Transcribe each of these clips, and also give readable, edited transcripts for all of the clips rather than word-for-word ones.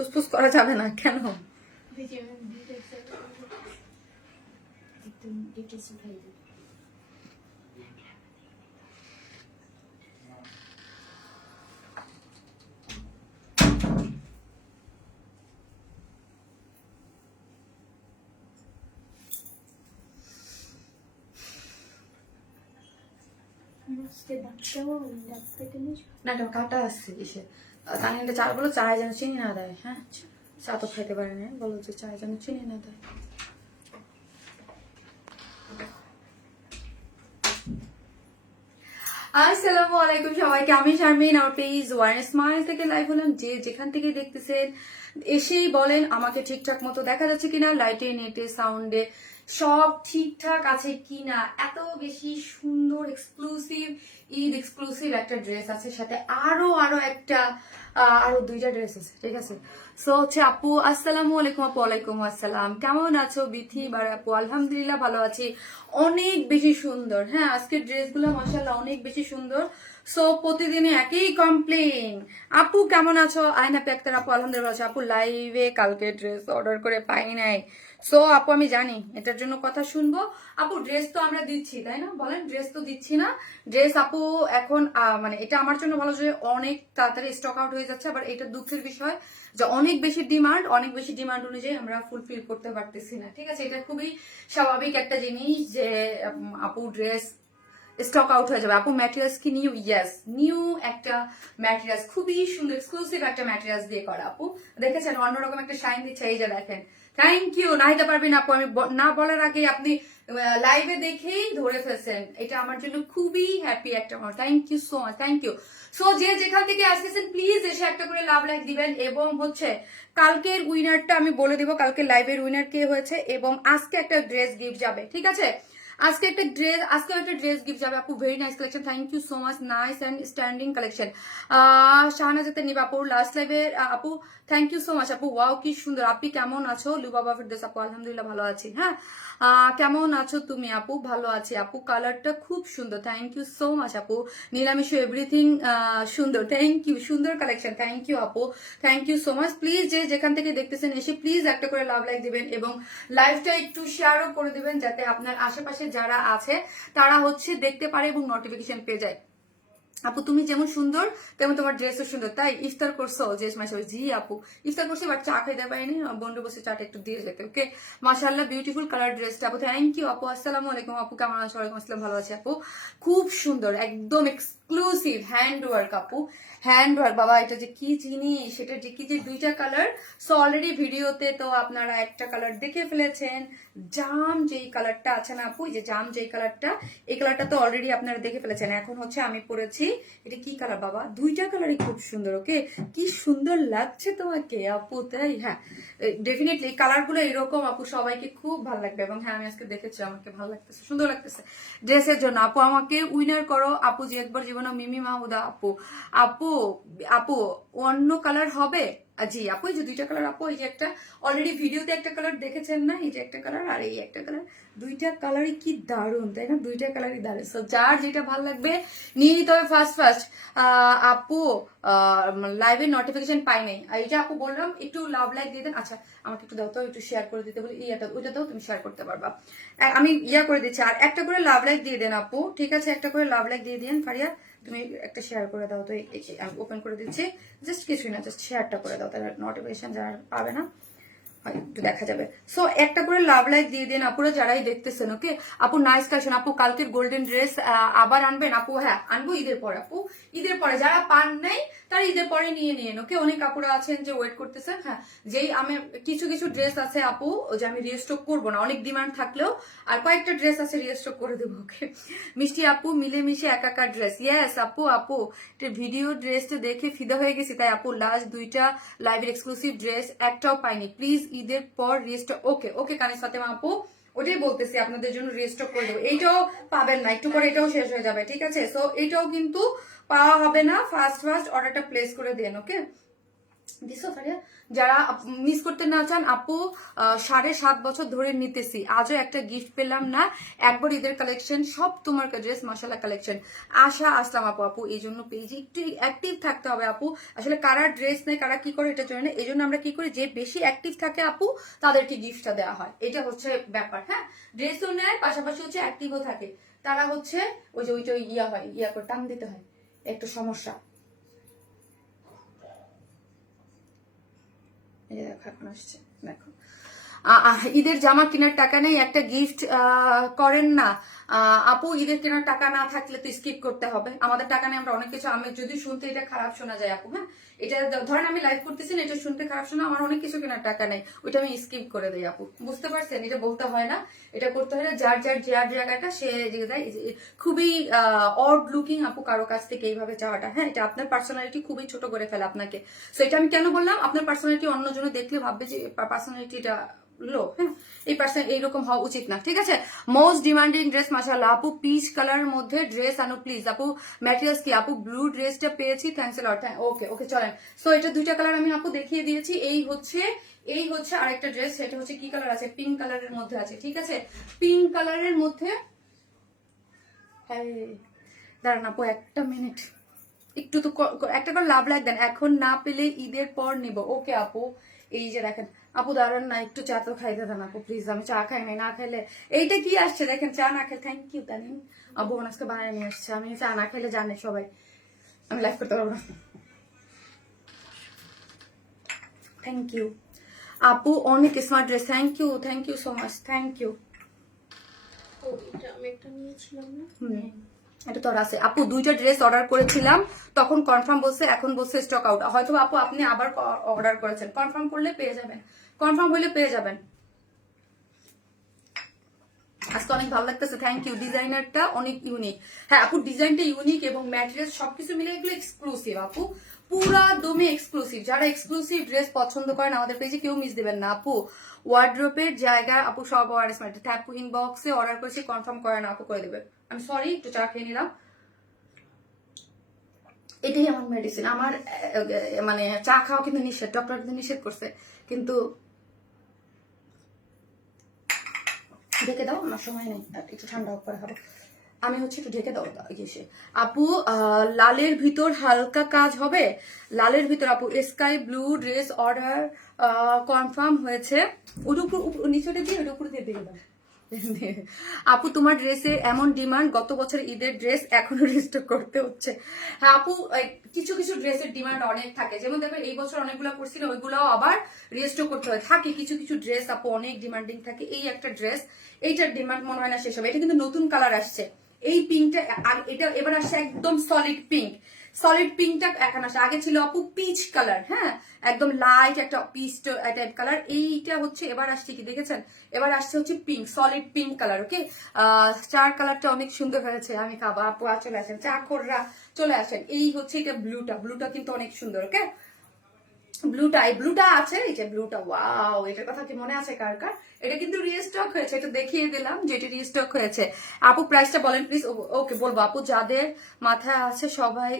ফুসফুস করা যাবে না কেন? না এটা কাটা আসছে এসে তাহলে চা বলো চায় যেন চিনি না দেয়। হ্যাঁ চা তো খাইতে পারে না, বলো যে চায় যেন চিনি না দেয়। আসসালামু আলাইকুম সবাইকে, আমি শারমিন। আমার পেজ ওয়ান স্মাইল থেকে লাইভ হলাম। যে যেখান থেকে দেখতেছেন এসেই বলেন আমাকে ঠিকঠাক মতো দেখা যাচ্ছে কিনা, লাইটে নেটে সাউন্ডে সব ঠিকঠাক আছে কিনা। এত বেশি সুন্দর এক্সক্লুসিভ ঈদ এক্সক্লুসিভ একটা ড্রেস আছে, সাথে আরো একটা আরো দুইটা ড্রেস আছে, ঠিক আছে। সো হচ্ছে আপু আসসালামু আলাইকুম। আপু ওয়ালাইকুম আসসালাম, কেমন আছো বিথি? বার আপু আলহামদুলিল্লাহ ভালো আছি, অনেক বেশি সুন্দর। হ্যাঁ আজকের ড্রেসগুলো মাশাআল্লাহ অনেক বেশি সুন্দর। সো প্রতিদিনই একই কমপ্লেন, আপু কেমন আছো? আয়না পেক্তার আপু আলহামদুলিল্লাহ আছো। আপু লাইভে কালকে ড্রেস অর্ডার করে পাই নাই। সো আপু আমি জানি এটার জন্য কথা শুনবো। আপু ড্রেস তো আমরা দিচ্ছি তাই না, বলেন ড্রেস তো দিচ্ছি না? ড্রেস আপু এখন মানে এটা আমার জন্য ভালো যে অনেক তাড়াতাড়ি স্টক আউট হয়ে যাচ্ছে। আবার এটা দুঃখের বিষয় যে অনেক বেশি ডিমান্ড অনুযায়ী আমরা ফুলফিল করতে পারতেছি না, ঠিক আছে। এটা খুবই স্বাভাবিক একটা জিনিস যে আপু ড্রেস স্টক আউট হয়ে যাবে। আপু ম্যাটেরিয়ালস কি নিউ? ইয়েস, নিউ একটা ম্যাটেরিয়ালস, খুবই সুন্দর এক্সক্লুসিভ একটা ম্যাটেরিয়ালস দিয়ে করা। আপু দেখেছেন অন্যরকম একটা শাইন দিচ্ছে, এই যে দেখেন। থ্যাংক ইউ, নাইতে পারবেন আপু। আমি না বলার আগে আপনি লাইভে দেখেই ধরে ফেলছেন, এটা আমার জন্য খুবই হ্যাপি একটা। Thank you so much, thank you. So যে যেখান থেকে আসতেছেন প্লিজ এসে একটা করে লাভ লাইক দিবেন। এবং হচ্ছে কালকের উইনারটা আমি বলে দিব, কালকে লাইভের উইনার কে হয়েছে, এবং আজকে একটা ড্রেস গিফট যাবে, ঠিক আছে। আজকে একটা ড্রেস গিফট যাবে আপু। Very nice collection, thank you so much, nice and standing collection. শাহনাজাতে নিবা আপুর লাস্ট লাইভে আপু, থ্যাংক ইউ সো মাচ আপু। ওয়াও কি সুন্দর। আপনি কেমন আছো? লুবাবা ফিরদৌস আপু আলহামদুলিল্লাহ ভালো আছি। হ্যাঁ কেমন আছো তুমি আপু? ভালো আছি আপু, কালারটা খুব সুন্দর, থ্যাংক ইউ সো মাচ আপু। নিরামিষ এভরিথিং সুন্দর, থ্যাংক ইউ, সুন্দর কালেকশন, থ্যাংক ইউ আপু, thank you so much. Please যে যেখান থেকে দেখতেছেন এসে প্লিজ একটা করে লাভ লাইক দিবেন এবং লাইভটা একটু শেয়ারও করে দিবেন, যাতে আপনার আশেপাশে যারা আছে তারা হচ্ছে দেখতে পারে এবং নোটিফিকেশন পেয়ে যায়। আপু তুমি যেমন সুন্দর তেমন তোমার ড্রেসও সুন্দর। তাই ইফতার করছো? জেস মাস জি আপু ইফতার করছি, বাট চা খাইতে পারিনি, বন্ধু বসে চাটা একটু দিয়ে যেতে। ওকে মাশাআল্লাহ বিউটিফুল কালার ড্রেসটা আপু, থ্যাংক ইউ আপু। আসসালামু আলাইকুম আপু, কেমন আছো? ওয়ালাইকুম আসসালাম, ভালো আছি আপু। খুব সুন্দর, একদম এক্সক্লুসিভ হ্যান্ড ওয়ার্ক আপু, হ্যান্ড ওয়ার্ক। বাবা এটা যে কি জিনিস, সেটা যে কি যে দুইটা কালার। সো অলরেডি ভিডিওতে তো আপনারা একটা কালার দেখে ফেলেছেন, জাম যেই কালারটা আছে না আপু, এই যে জাম যেই কালারটা, এই কালারটা তো অলরেডি আপনারা দেখে ফেলেছেন। এখন হচ্ছে আমি পরেছি এটা কি কালার বাবা, দুইটা কালারই খুব সুন্দর। ওকে কি সুন্দর লাগছে তোমাকে আপু, তাই? হ্যাঁ ডেফিনেটলি এই কালারগুলো এরকম আপু সবাইকে খুব ভালো লাগবে। এবং হ্যাঁ আমি আজকে দেখেছি, আমাকে ভালো লাগতেছে, সুন্দর লাগতেছে ড্রেসের জন্য। আপু আমাকে উইনার করো আপু, যে একবার জীবনে মিমি মাহুদা আপু। আপু আপু অন্য কালার হবে? জি আপু এই যে দুইটা কালার আপু, এই যে একটা অলরেডি ভিডিওতে একটা কালার দেখেছেন না, এই যে একটা কালার আর এই একটা কালার, দুইটা কালারই কি দারুণ তাই না? দুইটা কালারই দারুণ। সো যার যেটা ভালো লাগবে নিয়ে নিতে হবে ফার্স্ট। আপু লাইভের নোটিফিকেশন পাই নাই, এইটা আপু বললাম একটু লাভ লাইক দিয়ে দেন। আচ্ছা আমাকে একটু দাও তো, একটু শেয়ার করে দিতে বলি, ইয়াটা ওইটা দাও, তুমি শেয়ার করতে পারবা। আমি ইয়া করে দিচ্ছি, আর একটা করে লাভ লাইক দিয়ে দেন আপু, ঠিক আছে? একটা করে লাভ লাইক দিয়ে দিন ফারিয়া, তুমি একটা শেয়ার করে দাও তো। আমি ওপেন করে দিচ্ছি, জাস্ট কিছুই না, জাস্ট শেয়ারটা করে দাও, তাহলে নোটিফিকেশন যারা পাবে না একটু দেখা যাবে। সো একটা করে লাভ লাইক দিয়ে দিন আপুরা যারাই দেখতেছেন। ওকে আপু নাইস কালেকশন আপু, কালকের গোল্ডেন ড্রেস আবার আনবেন আপু? হ্যাঁ আনবো ঈদের পরে আপু, ঈদের পরে। যারা পান নাই তারা ঈদের পরে নিয়ে নিন। ওকে অনেক আপুরা আছেন যে ওয়েট করতেছেন। হ্যাঁ যেই আমি কিছু ড্রেস আছে আপু যে আমি রিস্টক করবো না, অনেক ডিমান্ড থাকলেও, আর কয়েকটা ড্রেস আছে রিস্টক করে দেবো। ওকে মিষ্টি আপু মিলেমিশে একাকার ড্রেস, ইয়েস আপু। আপু ভিডিও ড্রেসটা দেখে ফিদা হয়ে গেছি, তাই আপু লাস্ট দুইটা লাইভের এক্সক্লুসিভ ড্রেস একটাও পাইনি, প্লিজ ঈদের পর রিস্টক। ওকে ওকে কানিস ফাতেমা আপু ওটাই বলতেছি, আপনাদের জন্য রিস্টক করে দেবো। এইটাও পাবেন না, একটু করে এটাও শেষ হয়ে যাবে, ঠিক আছে। সো এইটাও কিন্তু পাওয়া হবে না, ফার্স্ট অর্ডারটা প্লেস করে দেন। ওকে যারা মিস করতে না চান আপু, 7.5 বছর ধরে নিতেছি, আজও একটা গিফট পেলাম না। একবার ঈদের কালেকশন, সব তোমার ড্রেস মাশাআল্লাহ কালেকশন। আশা আসলাম আপু। আপু এই জন্য পেজে একটু অ্যাক্টিভ থাকতে হবে আপু। আসলে কারা ড্রেস নেই, কারা কি করে এটা জন্য না, এই জন্য আমরা কি করি, যে বেশি অ্যাক্টিভ থাকে আপু তাদেরকে গিফটটা দেওয়া হয়, এটা হচ্ছে ব্যাপার। হ্যাঁ, ড্রেসও নেয় পাশাপাশি হচ্ছে অ্যাক্টিভও থাকে, তারা হচ্ছে ওই যে ওইটা ইয়া হয়, ইয়া করে টান দিতে হয়, একটু সমস্যা। দেখো এখন আসছে, দেখো ঈদের জামা কেনার টাকা নেই, একটা গিফট করেন না আপু। ঈদের কেনার টাকা না থাকলে তো স্কিপ করতে হবে, আমাদের টাকা নেই, আমরা অনেক কিছু, আমি যদি শুনতে এটা খারাপ শোনা যায় আপু, হ্যাঁ এটা ধরেন আমি লাইভ করতেছি না, এটা শুনতে খারাপ শোনা, আমার অনেক কিছু কেনার টাকা নেই, ওইটা আমি স্কিপ করে দিই আপু, বুঝতে পারছেন? এটা বলতে হয় না, এটা করতে হয় না, যার যার জায়গাটা সে দিয়ে দেয়। খুবই অড লুকিং আপু কারো কাছ থেকে এইভাবে চাওয়াটা, হ্যাঁ এটা আপনার পার্সোনালিটি খুবই ছোট করে ফেলে আপনাকে। সো এটা আমি কেন বললাম, আপনার পার্সোনালিটি অন্যজন দেখলে ভাববে যে পার্সোনালিটিটা লো, হ্যাঁ এই পার্সন এইরকম হওয়া উচিত না, ঠিক আছে? মোস্ট ডিমান্ডিং ড্রেস মাশাআল্লাহ আপু, পিচ কালারের মধ্যে ড্রেস আনো প্লিজ আপু। ম্যাটেরিয়ালস কি আপু? ব্লু ড্রেসটা পেয়েছি, থ্যাঙ্কস এ লট। ওকে ওকে চলেন। সো এটা দুইটা কালার আমি আপু দেখিয়ে দিয়েছি। এই হচ্ছে আরেকটা ড্রেস, সেটা হচ্ছে কি কালার আছে, পিঙ্ক কালারের মধ্যে আছে, ঠিক আছে? পিঙ্ক কালারের মধ্যে, দাঁড়ান আপু একটা মিনিট, একটু তো একটা করে লাভ লাগ দেন, এখন না পেলে ঈদের পর নিব। ওকে আপু, এই যে দেখেন আপু দাঁড়ান না, একটু চা তো খাইতে দেন আপু প্লিজ, আমি চা খাই নাই, না খাইলে এইটা কি আসছে দেখেন, চা না খেলে, থ্যাংক ইউ তানিম আবু আজকে বানায় নিয়ে আসছে, আমি চা না খাইলে জানে সবাই আমি লাইভ করতে পারবো না। থ্যাংক ইউ আপু, অনেক smart dress, thank you so much, thank you. আমি একটা নিয়েছিলাম না, এটা তো আছে আপু, দুইটা ড্রেস অর্ডার করেছিলাম, তখন কনফার্ম বলছে, এখন বলছে স্টক আউট। হয়তো আপু আপনি আবার অর্ডার করেছেন, কনফার্ম করলে পেয়ে যাবেন, কনফার্ম হলে পেয়ে যাবেন। আজকে অনেক ভালো লাগতেছে, থ্যাংক ইউ। ডিজাইনারটা অনেক ইউনিক, হ্যাঁ আপু ডিজাইনটা ইউনিক এবং ম্যাটেরিয়াল সবকিছু মিলে এগুলো এক্সক্লুসিভ আপু, পুরা দমে এক্সক্লুসিভ। যারা এক্সক্লুসিভ ড্রেস পছন্দ করেন আমাদের পেজে কেউ মিস দিবেন না আপু। ওয়ার্ড্রোপের জায়গায় আপু সব ওয়ারেস ম্যাটার, ট্যাপ ইনবক্সে অর্ডার করেছি, কনফার্ম করেন আপু করে দেবে। আমি সরি একটু চা খেয়ে নিলাম, এটাই আমার মেডিসিন। আমার মানে চা খাওয়া কিন্তু নিষেধ, ডক্টর কিন্তু নিষেধ করছে, কিন্তু ঢেকে দাও, আমার সময় নেই, একটু ঠান্ডা করে খাবো। আমি হচ্ছে একটু ঢেকে দাও এসে আপু। লালের ভিতর হালকা কাজ হবে, লালের ভিতর আপু sky blue dress order confirm হয়েছে, ওর উপর নিচেটা দিয়ে ওটা উপর দিয়ে দিয়ে দাও আপু। তোমার ড্রেসের এমন ডিমান্ড, গত বছর ঈদের ড্রেস এখনো রিস্টক করতে হচ্ছে। হ্যাঁ আপু, কিছু কিছু ড্রেসের ডিমান্ড অনেক থাকে, যেমন দেখবেন এই বছর অনেকগুলো করছিল, ওইগুলাও আবার রিস্টক করতে হয়, থাকে কিছু কিছু ড্রেস আপু অনেক ডিমান্ডিং থাকে। এই একটা ড্রেস, এইটার ডিমান্ড মনে হয় না শেষ হবে, এটা কিন্তু নতুন কালার আসছে, এই পিঙ্কটা, এটা এবার আসছে একদম সলিড পিঙ্ক, সলিড পিঙ্কটা এখন আসে, আগে ছিল আপু পিচ কালার, হ্যাঁ একদম লাইট একটা পিচ টাইপ কালার, এইটা হচ্ছে এবার আসছে কি দেখেছেন, এবার আসছে হচ্ছে পিঙ্ক, সলিড পিঙ্ক কালার। ওকে, চার কালারটা অনেক সুন্দর হয়েছে, আমি খাবো আপু, চলে আসেন চা খোররা চলে আসেন। এই হচ্ছে এটা ব্লুটা, ব্লুটা কিন্তু অনেক সুন্দর। ওকে, ব্লুটা আছে, এই যে ব্লুটা, ওয়াও, এটার কথা কি মনে আছে কার কার? এটা কিন্তু রিস্টক হয়েছে, এটা দেখিয়ে দিলাম যে এটা রিস্টক হয়েছে। আপু প্রাইসটা বলেন প্লিজ। ওকে বলবো আপু, যাদের মাথায় আছে সবাই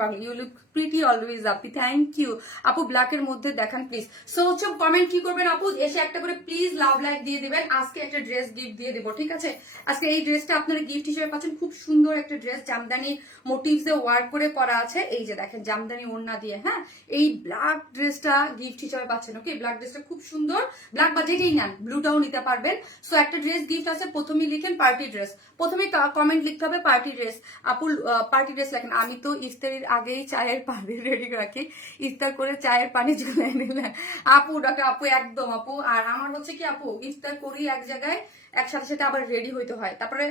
পাগল, you look pretty always Api, thank you আপু। ব্ল্যাকের মধ্যে দেখান প্লিজ। সো হচ্ছে কমেন্ট কি করবেন আপু, এসে একটা করে প্লিজ লাভ লাইক দিয়ে দিবেন, আজকে একটা ড্রেস গিফট দিয়ে দেবো, ঠিক আছে? আজকে এই ড্রেসটা আপনারা গিফট হিসেবে পাচ্ছেন, খুব সুন্দর একটা ড্রেস, জামদানি মোটিভস এ ওয়ার্ক করে করা আছে, এই যে দেখেন জামদানি ওড়না দিয়ে, হ্যাঁ এই ব্ল্যাক ড্রেসটা গিফট হিসেবে পাচ্ছেন। ওকে, ব্ল্যাক ড্রেসটা খুব সুন্দর, ব্ল্যাক বা যেটাই নেন ব্লুটাও নিতে পারবেন। সো একটা ড্রেস গিফট আছে, প্রথমেই লিখেন পার্টি ড্রেস, প্রথমে কমেন্ট লিখতে হবে পার্টি ড্রেস আপু, পার্টি ড্রেস লেখেন। আমি তো ইফতারির আগেই চায়ের পানি রেডি রাখি, ইফতার করে চায়ের পানি চলে নিলেন আপু, ডাকে আপু একদম আপু। আর আমার হচ্ছে কি আপু, ইফতার করি এক জায়গায়, একসাথে সাথে আবার রেডি হইতে হয়, তারপরে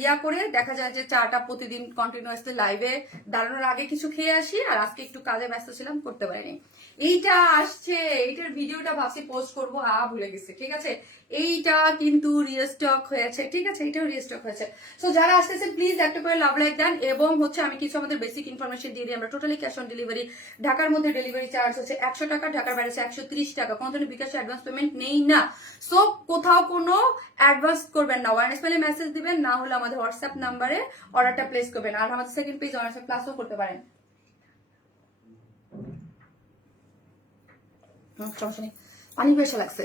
ইয়া করে দেখা যায় যে চাটা প্রতিদিন কন্টিনিউয়াসলি লাইভে দাঁড়ানোর আগে কিছু খেয়ে আসি, আর আজকে একটু কাজে ব্যস্ত ছিলাম, করতে পারিনি। এইটা আসছে, এইটার ভিডিওটা ভাবছি পোস্ট করবো, ভুলে গেছি, ঠিক আছে? এইটা কিন্তু রিস্টক হয়েছে, ঠিক আছে, এটাও রিস্টক হয়েছে। সো যারা আসতেছে প্লিজ একটা করে লাভ লাইক দেন, এবং হচ্ছে আমি কিছু আমাদের বেসিক ইনফরমেশন দিয়ে দিই। আমরা টোটালি ক্যাশ অন ডেলিভারি, ঢাকার মধ্যে ডেলিভারি চার্জ হচ্ছে 100 টাকা, ঢাকার বাইরে 130 টাকা, কোনো ধরনের বিকাশে অ্যাডভান্স পেমেন্ট নেই না। সো কোথাও কোনো অ্যাডভান্স করবেন না, ওয়ারেন্স পেলে মেসেজ দিবেন, না হলে আমাদের হোয়াটসঅ্যাপ নাম্বারে অর্ডারটা প্লেস করবেন। আর আমাদের সেকেন্ড পেজ অনার্স ক্লাসও করতে পারেন। সমস্যা নেই, পানি বেশি লাগছে,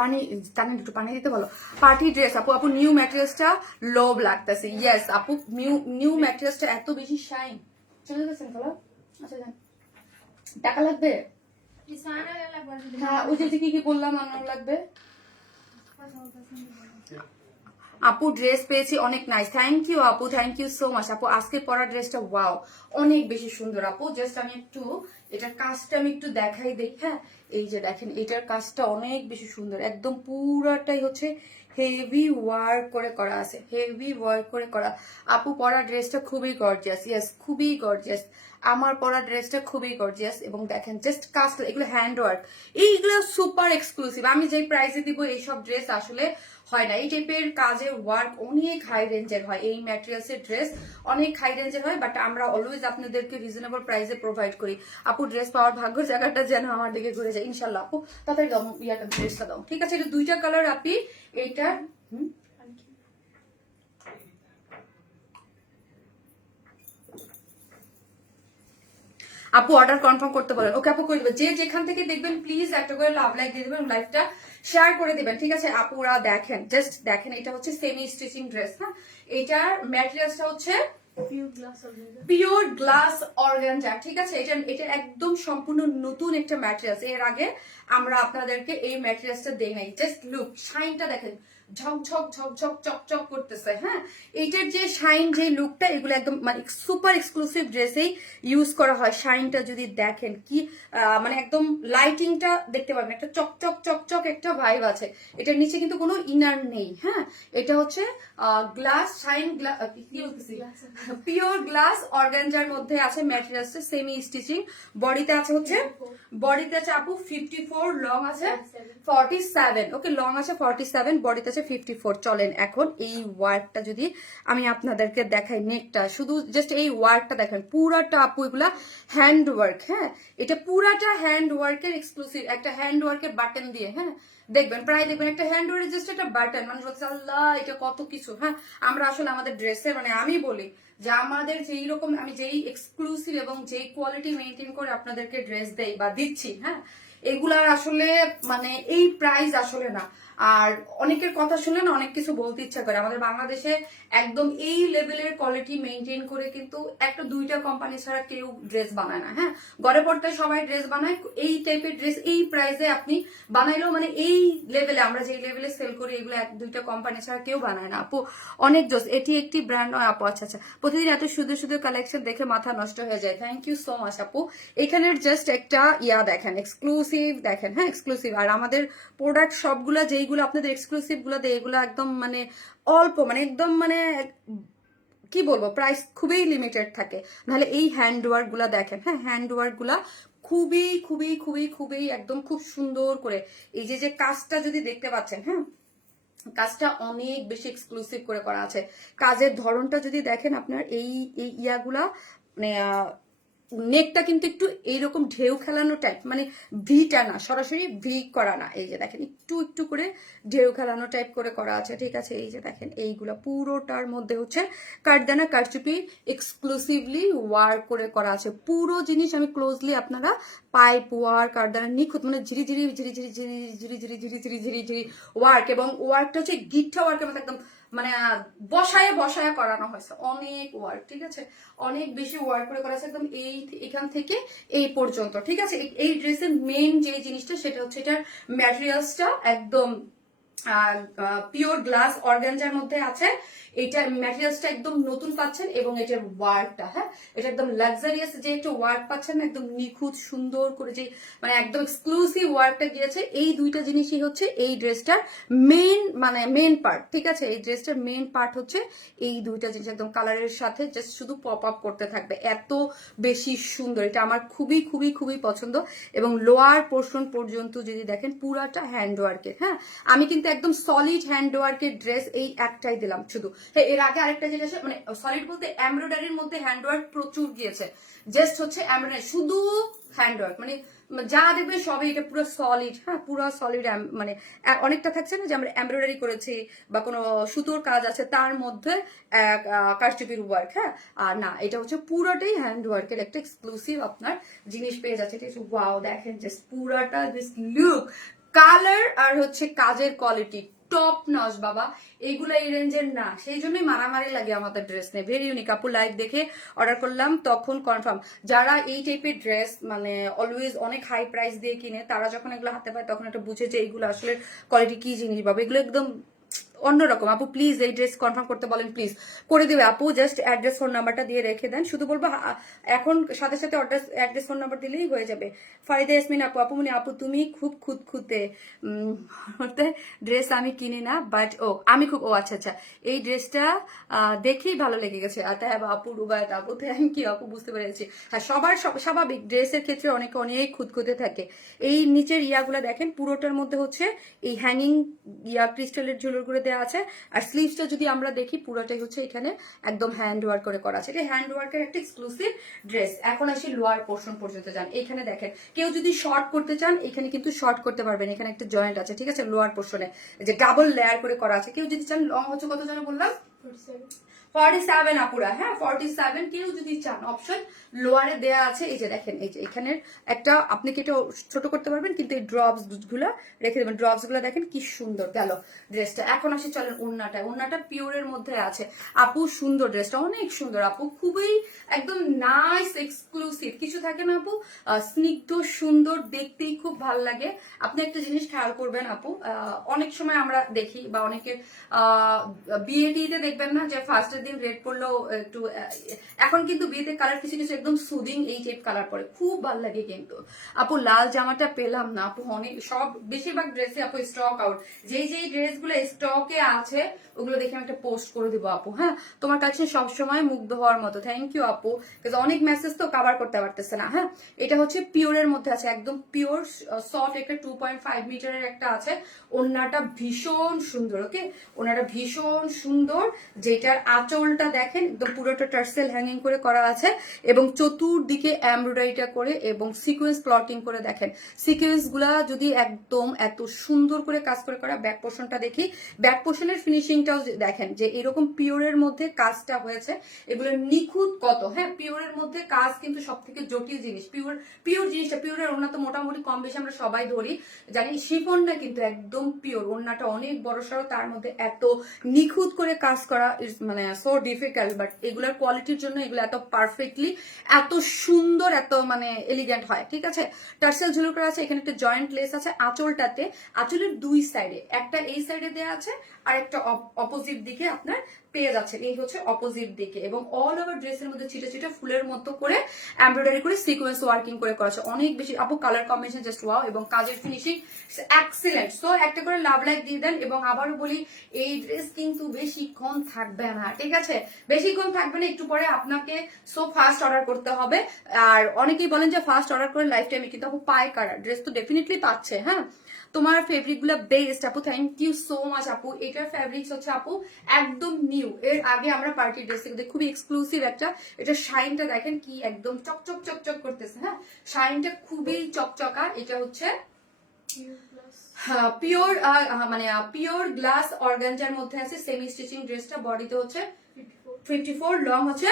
পানি টানি, একটু পানি দিতে বলো। পার্টি ড্রেস আপু, আপু নিউ ম্যাটেরিয়ালসটা লোভ লাগতেছে। ইয়েস আপু, নিউ ম্যাটেরিয়ালসটা এত বেশি শাইন। চলে গেছেন খালা? আচ্ছা যান, টাকা লাগবে? হ্যাঁ, ওই যে কি কি বললাম আনার লাগবে। আপু ড্রেস পেয়েছি, অনেক নাইস, থ্যাংক ইউ আপু, থ্যাংক ইউ সো মাচ আপু। আজকে পরা ড্রেসটা ওয়াও, অনেক বেশি সুন্দর আপু। জাস্ট আমি একটু এটার কাজটা আমি একটু দেখাই দেই। হ্যাঁ, এই যে দেখেন এটার কাজটা অনেক বেশি সুন্দর, একদম পুরাটাই হচ্ছে হেভি ওয়ার্ক করে করা আছে, হেভি ওয়ার্ক করে করা। আপু পরা ড্রেসটা খুবই গর্জিয়াস, ইয়েস খুবই গর্জিয়াস। আমার পরা ড্রেসটা খুবই গর্জিয়াস, এবং দেখেন জাস্ট কাজটা, এগুলো হ্যান্ড ওয়ার্ক, এইগুলো সুপার এক্সক্লুসিভ। আমি যেই প্রাইসে দিব এইসব ড্রেস আসলে হয় না। এই টাইপের কাজের ওয়ার্ক অনেক হাই রেঞ্জের হয়, এই ম্যাটেরিয়ালসের ড্রেস অনেক হাই রেঞ্জের হয়, বাট আমরা অলওয়েজ আপনাদেরকে রিজনেবল প্রাইসে প্রোভাইড করি। আপু ড্রেস পাওয়ার ভাগ্য জায়গাটা যেন আমার দিকে ঘুরে যায় ইনশাল্লাহ। আপু তাড়াতাড়ি দাও ইয়াটা, ড্রেসটা দাও। ঠিক আছে, এটা দুইটা কালার আপি, এইটা আপু অর্ডার কনফার্ম করতে বলেন। ওকে আপু করে দেবেন, যে যেখান থেকে দেখবেন প্লিজ একটা করে লাভ লাইক দিয়ে দেবেন, লাইভটা শেয়ার করে দিবেন। ঠিক আছে আপুরা, দেখেন জাস্ট দেখেন, এটা হচ্ছে সেমি স্টিচিং ড্রেস। হ্যাঁ, এটার ম্যাটেরিয়ালসটা হচ্ছে পিওর গ্লাস অর্গানজা। ঠিক আছে, এটা একদম সম্পূর্ণ নতুন একটা ম্যাটেরিয়ালস, এর আগে আমরা আপনাদেরকে এই ম্যাটেরিয়ালসটা দেই নাই। জাস্ট লুক, শাইনটা দেখেন, ঝকঝক ঝকঝক চকচক করতেছে। হ্যাঁ, এইটার যে শাইন, যে লুকটা, এগুলো একদম মানে সুপার এক্সক্লুসিভ ড্রেসেই ইউজ করা হয়। শাইনটা যদি দেখেন কি মানে একদম লাইটিংটা দেখতে পাবেন, একটা চকচক চকচক একটা ভাইব আছে। এটার নিচে কিন্তু কোনো ইনার নেই। হ্যাঁ, এটা হচ্ছে glass shine, pure glass organza মধ্যে আছে ম্যাটেরিয়ালসটা, সেমি স্টিচিং। বডিতে আছে হচ্ছে, বডিতে আছে আপু 54, লং আছে 47। ওকে, লং আছে 47, বডিতে আছে 54। চলেন এখন এই ওয়ার্কটা যদি আমি আপনাদেরকে দেখাই, নেকটা শুধু জাস্ট এই ওয়ার্কটা দেখেন, পুরাটা আপু এগুলা হ্যান্ড ওয়ার্ক। হ্যাঁ, এটা পুরাটা হ্যান্ড ওয়ার্কের এক্সক্লুসিভ, একটা হ্যান্ড ওয়ার্কের বাটন দিয়ে। হ্যাঁ, দেখবেন প্রায় দেখবেন একটা হ্যান্ড ওয়ার্কের জাস্ট একটা বাটন, মানুষ বলছে আল্লাহ এটা কত কিছু। হ্যাঁ, আমরা আসলে আমাদের ড্রেসের মানে আমি বলি যে আমাদের যেই রকম, আমি যেই এক্সক্লুসিভ এবং যেই কোয়ালিটি মেনটেন করে আপনাদেরকে ড্রেস দেই বা দিচ্ছি, হ্যাঁ, এগুলার আসলে মানে এই প্রাইস আসলে না। আর অনেকের কথা শুনে না অনেক কিছু বলতে ইচ্ছা করে। আমাদের বাংলাদেশে একদম এই লেভেলের কোয়ালিটি মেনটেন করে কিন্তু একটা দুইটা কোম্পানি ছাড়া কেউ ড্রেস বানায় না। হ্যাঁ, ঘরে পড়তে সবাই ড্রেস বানায়, এই টাইপের ড্রেস এই প্রাইসে আপনি বানাইলেও মানে এই লেভেলে, আমরা যে লেভেলে সেল করি, এগুলো এক দুইটা কোম্পানি ছাড়া কেউ বানায় না আপু। অনেক জোস, এটি একটি ব্র্যান্ড নয় আপু। আচ্ছা আচ্ছা, প্রতিদিন এত সুন্দর সুন্দর কালেকশন দেখে মাথা নষ্ট হয়ে যায়। থ্যাংক ইউ সো মাচ আপু। এখানের জাস্ট একটা ইয়া দেখেন, এক্সক্লুসিভ দেখেন। হ্যাঁ, এক্সক্লুসিভ। আর আমাদের প্রোডাক্ট সবগুলা যেইগুলো আপনাদের এক্সক্লুসিভ গুলো দেয়, এগুলো একদম মানে অল্প, মানে একদম মানে কি বলবো, প্রাইস খুবই লিমিটেড থাকে। নাহলে এই হ্যান্ড ওয়ার্ক গুলা দেখেন। হ্যাঁ, হ্যান্ড ওয়ার্ক গুলা খুবই খুবই খুবই খুবই একদম খুব সুন্দর করে, এই যে যে কাজটা যদি দেখতে পাচ্ছেন, হ্যাঁ, কাজটা অনেক বেশি এক্সক্লুসিভ করে করা আছে। কাজের ধরনটা যদি দেখেন আপনার, এই ইয়াগুলা মানে নেকটা কিন্তু একটু এইরকম ঢেউ খেলানো টাইপ, মানে ভিটা না, সরাসরি ভি করা না। এই যে দেখেন একটু একটু করে ঢেউ খেলানো টাইপ করে করা আছে। ঠিক আছে, এই যে দেখেন এইগুলা পুরোটার মধ্যে হচ্ছে কাঠদানা কারচুপি এক্সক্লুসিভলি ওয়ার্ক করে করা আছে। পুরো জিনিস আমি ক্লোজলি আপনারা পাইপ ওয়ার্ক, কাঠদানা নিখুঁত, মানে ঝিরি ঝিরি ঝিরি ঝিরি ঝিরি ঝিরি ঝিরি ঝিরি ঝিরি ঝিরি ঝিরি ওয়ার্ক, এবং ওয়ার্কটা হচ্ছে গিট্টা ওয়ার্কের মতো একদম মানে বসায় বসায় করানো হয়েছে। অনেক ওয়ার্ক, ঠিক আছে, অনেক বেশি ওয়ার্ক করে করা আছে একদম এখান থেকে এই পর্যন্ত। ঠিক আছে, এই ড্রেসের মেইন যে জিনিসটা সেটা হচ্ছে এটার ম্যাটেরিয়ালসটা একদম পিওর গ্লাস অর্গানজার মধ্যে আছে। এটা ম্যাটেরিয়ালসটা একদম নতুন পাচ্ছেন, এবং এটার ওয়ার্কটা, হ্যাঁ, এটা একদম লাক্সারিয়াস যে একটা ওয়ার্ক পাচ্ছেন, একদম নিখুঁত সুন্দর করে যে মানে একদম এক্সক্লুসিভ ওয়ার্কটা গিয়েছে। এই দুইটা জিনিসই হচ্ছে এই ড্রেসটার মেইন মানে মেইন পার্ট। ঠিক আছে, এই ড্রেসটার মেইন পার্ট হচ্ছে এই দুইটা জিনিস, একদম কালারের সাথে জাস্ট শুধু পপ আপ করতে থাকবে, এত বেশি সুন্দর। এটা আমার খুবই খুবই খুবই পছন্দ। এবং লোয়ার পোর্শন পর্যন্ত যদি দেখেন পুরাটা হ্যান্ড ওয়ার্কের। হ্যাঁ, আমি কিন্তু কিন্তু একদম সলিড হ্যান্ড ওয়ার্কের ড্রেস এই একটাই দিলাম শুধু। হ্যাঁ, এর আগে আরেকটা যেটা আছে মানে সলিড বলতে এমব্রয়ডারির মধ্যে হ্যান্ড ওয়ার্ক প্রচুর গিয়েছে, জাস্ট হচ্ছে এমব্রয়ডারি শুধু হ্যান্ড ওয়ার্ক, মানে যা দেখবে সবই এটা পুরো সলিড। হ্যাঁ, পুরো সলিড, মানে অনেকটা থাকছে না যে আমরা এমব্রয়ডারি করেছি বা কোনো সুতোর কাজ আছে তার মধ্যে কারচুপির ওয়ার্ক। হ্যাঁ, আর না, এটা হচ্ছে পুরোটাই হ্যান্ড ওয়ার্কের একটা এক্সক্লুসিভ আপনার জিনিস পেয়ে যাচ্ছে। ঠিক আছে, ওয়াও দেখেন জাস্ট পুরাটা জাস্ট লুক, কালার আর হচ্ছে কাজের কোয়ালিটি টপ নচ বাবা। এইগুলো এই রেঞ্জের না, সেই জন্যই মারামারি লাগে আমাদের ড্রেস নিয়ে। ভেরি ইউনিক আপু, লাইভ দেখে অর্ডার করলাম তখন কনফার্ম। যারা এই টাইপের ড্রেস মানে অলওয়েজ অনেক হাই প্রাইস দিয়ে কিনে, তারা যখন এগুলো হাতে পায় তখন একটা বুঝে যে এইগুলো আসলে কোয়ালিটি কি জিনিস বাবা, এগুলো একদম অন্যরকম। আপু প্লিজ এই ড্রেস কনফার্ম করতে বলেন, প্লিজ করে দেবে আপু। জাস্ট অ্যাড্রেস ফোন নাম্বারটা দিয়ে রেখে দেন, শুধু বলবো এখন সাথে সাথে অ্যাড্রেস ফোন নাম্বার দিলেই হয়ে যাবে। ফারিদা ইয়াসমিন আপু, আপু মানে আপু তুমি খুব খুঁতখুঁতে ড্রেস আমি কিনি না, বাট আমি খুব আচ্ছা আচ্ছা, এই ড্রেসটা দেখেই ভালো লেগে গেছে। আপু রুবায়ত আপু থ্যাংক ইউ আপু, বুঝতে পেরেছি। হ্যাঁ, সবার স্বাভাবিক ড্রেসের ক্ষেত্রে অনেকে অনেক খুঁতখুঁতে থাকে। এই নিচের ইয়াগুলো দেখেন, পুরোটার মধ্যে হচ্ছে এই হ্যাঙ্গিং ক্রিস্টালের ঝুলুরগুলো দেওয়া আছে। আর স্লিভসটা যদি আমরা দেখি পুরোটাই হচ্ছে এখানে একদম হ্যান্ড ওয়ার্ক করে করা আছে। এটা হ্যান্ড ওয়ার্কের একটা এক্সক্লুসিভ ড্রেস। এখন আসি লোয়ার পোর্শন পর্যন্ত যান, এখানে দেখেন কেউ যদি শর্ট করতে চান এখানে কিন্তু শর্ট করতে পারবেন, এখানে একটা জয়েন্ট আছে। ঠিক আছে, লোয়ার পোর্শনে যে ডাবল লেয়ার করে করা আছে। কেউ যদি চান লং হচ্ছে কত যেন বললাম 47 আপুরা। হ্যাঁ 47, কেউ যদি চান অপশন লোয়ারে দেয়া আছে। এই যে দেখেন, এই যে এখানে একটা আপনি কি এটা ছোট করতে পারবেন, কিন্তু এই ড্রপস গুলো রেখে দেবেন। ড্রপস গুলো দেখেন কি সুন্দর গেল ড্রেসটা। এখন আসি চলেন ওড়নাটা পিওরের মধ্যে আছে আপু, সুন্দর ড্রেসটা, অনেক সুন্দর আপু, খুবই একদম নাইস এক্সক্লুসিভ কিছু থাকে না আপু, স্নিগ্ধ সুন্দর, দেখতেই খুব ভালো লাগে। আপনি একটা জিনিস খেয়াল করবেন আপু, অনেক সময় আমরা দেখি বা অনেকে বিয়ে টিতে দেখবেন না যে ফার্স্টের দিন রেড পরলেও একটু, এখন কিন্তু বিয়েতে কালার কিছু কিছু একদম সুদিং এই টাইপ কালার পরে খুব ভালো লাগে। কিন্তু আপু লাল জামাটা পেলাম না আপু, অনেক সব বেশিরভাগ ড্রেসে আপু স্টক আউট। যেই ড্রেসগুলো স্টকে আছে ওগুলো দেখে আমি একটা পোস্ট করে দিব আপু। হ্যাঁ, তোমার কাছে সবসময় মুগ্ধ হওয়ার মতো, থ্যাংক ইউ আপু। অনেক মেসেজ তো কভার করতে পারতেছে না। হ্যাঁ, এটা হচ্ছে পিওরের মধ্যে আছে, একদম পিওর সফট, একটা 2.5 মিটারের একটা আছে। ওড়নাটা ভীষণ সুন্দর, ওকে ওড়নাটা ভীষণ সুন্দর, যেটার আঁচলটা দেখেন একদম পুরোটা টার্সেল হ্যাঙ্গিং করে করা আছে এবং চতুর্দিকে এমব্রয়ডারিটা করে এবং সিকোয়েন্স প্লটিং করে। দেখেন সিকোয়েন্স গুলা যদি একদম এত সুন্দর করে কাজ করে করা। ব্যাক পোর্শনটা দেখি, ব্যাক পোর্শনের ফিনিশিংটাও দেখেন যে এরকম পিওরের মধ্যে কাজটা হয়েছে, এগুলো নিখুঁত কত। হ্যাঁ, পিওরের মধ্যে কাজ কিন্তু সব থেকে জটিল জিনিস পিওর জিনিসটা। পিওরের ওড়না তো মোটামুটি কম বেশি আমরা সবাই ধরি জানি, শিফনটা কিন্তু একদম পিওর। ওড়নাটা অনেক বড় সড়ো, তার মধ্যে এত নিখুঁত করে কাজ করা মানে সো ডিফিকাল্ট, বাট এগুলোর কোয়ালিটির জন্য এগুলো এত পারফেক্টলি এত সুন্দর এত মানে এলিগেন্ট হয়। ঠিক আছে, টার্সেল ঝুলো করা আছে, এখানে একটা জয়েন্ট লেস আছে আঁচলটাতে। আঁচলের দুই সাইডে, একটা এই সাইডে দেওয়া আছে আর একটা অপোজিট দিকে আপনার পেয়ে যাচ্ছে। এই হচ্ছে অপোজিট দিকে এবং অল ওভার ড্রেসের মধ্যে ছিটে ছিটে ফুলের মতো করে এমব্রয়ডারি করে সিকোয়েন্স ওয়ার্কিং করে করা আছে। অনেক বেশি আপু কালার কম্বিনেশন জাস্ট ওয়াও এবং কাজের ফিনিশিং এক্সিলেন্ট। সো একটা করে লাভ লাইক দিয়ে দেন। এবং আবারও বলি এই ড্রেস কিন্তু বেশিক্ষণ থাকবে না। ঠিক আছে, বেশিক্ষণ থাকবে না, একটু পরে আপনাকে সো ফাস্ট অর্ডার করতে হবে। আর অনেকেই বলেন যে ফাস্ট অর্ডার করে লাইফ টাইমে, কিন্তু আপু পায় কারা, ড্রেস তো ডেফিনেটলি পাচ্ছে। হ্যাঁ, তোমার ফেব্রিক গুলো বেস্ট আপু, থ্যাংক ইউ সো মাচ আপু। এটার ফেব্রিক্স হচ্ছে আপু একদম নিউ, এর আগে আমরা পার্টি ড্রেস থেকে খুবই এক্সক্লুসিভ একটা। এটা শাইনটা দেখেন কি একদম চকচক চকচক করতেছে। হ্যাঁ, শাইনটা খুবই চকচকা। এটা হচ্ছে পিওর মানে পিওর গ্লাস অর্গানজার মধ্যে আছে। সেমি স্টিচিং ড্রেসটা, বডিতে হচ্ছে 54, লং হচ্ছে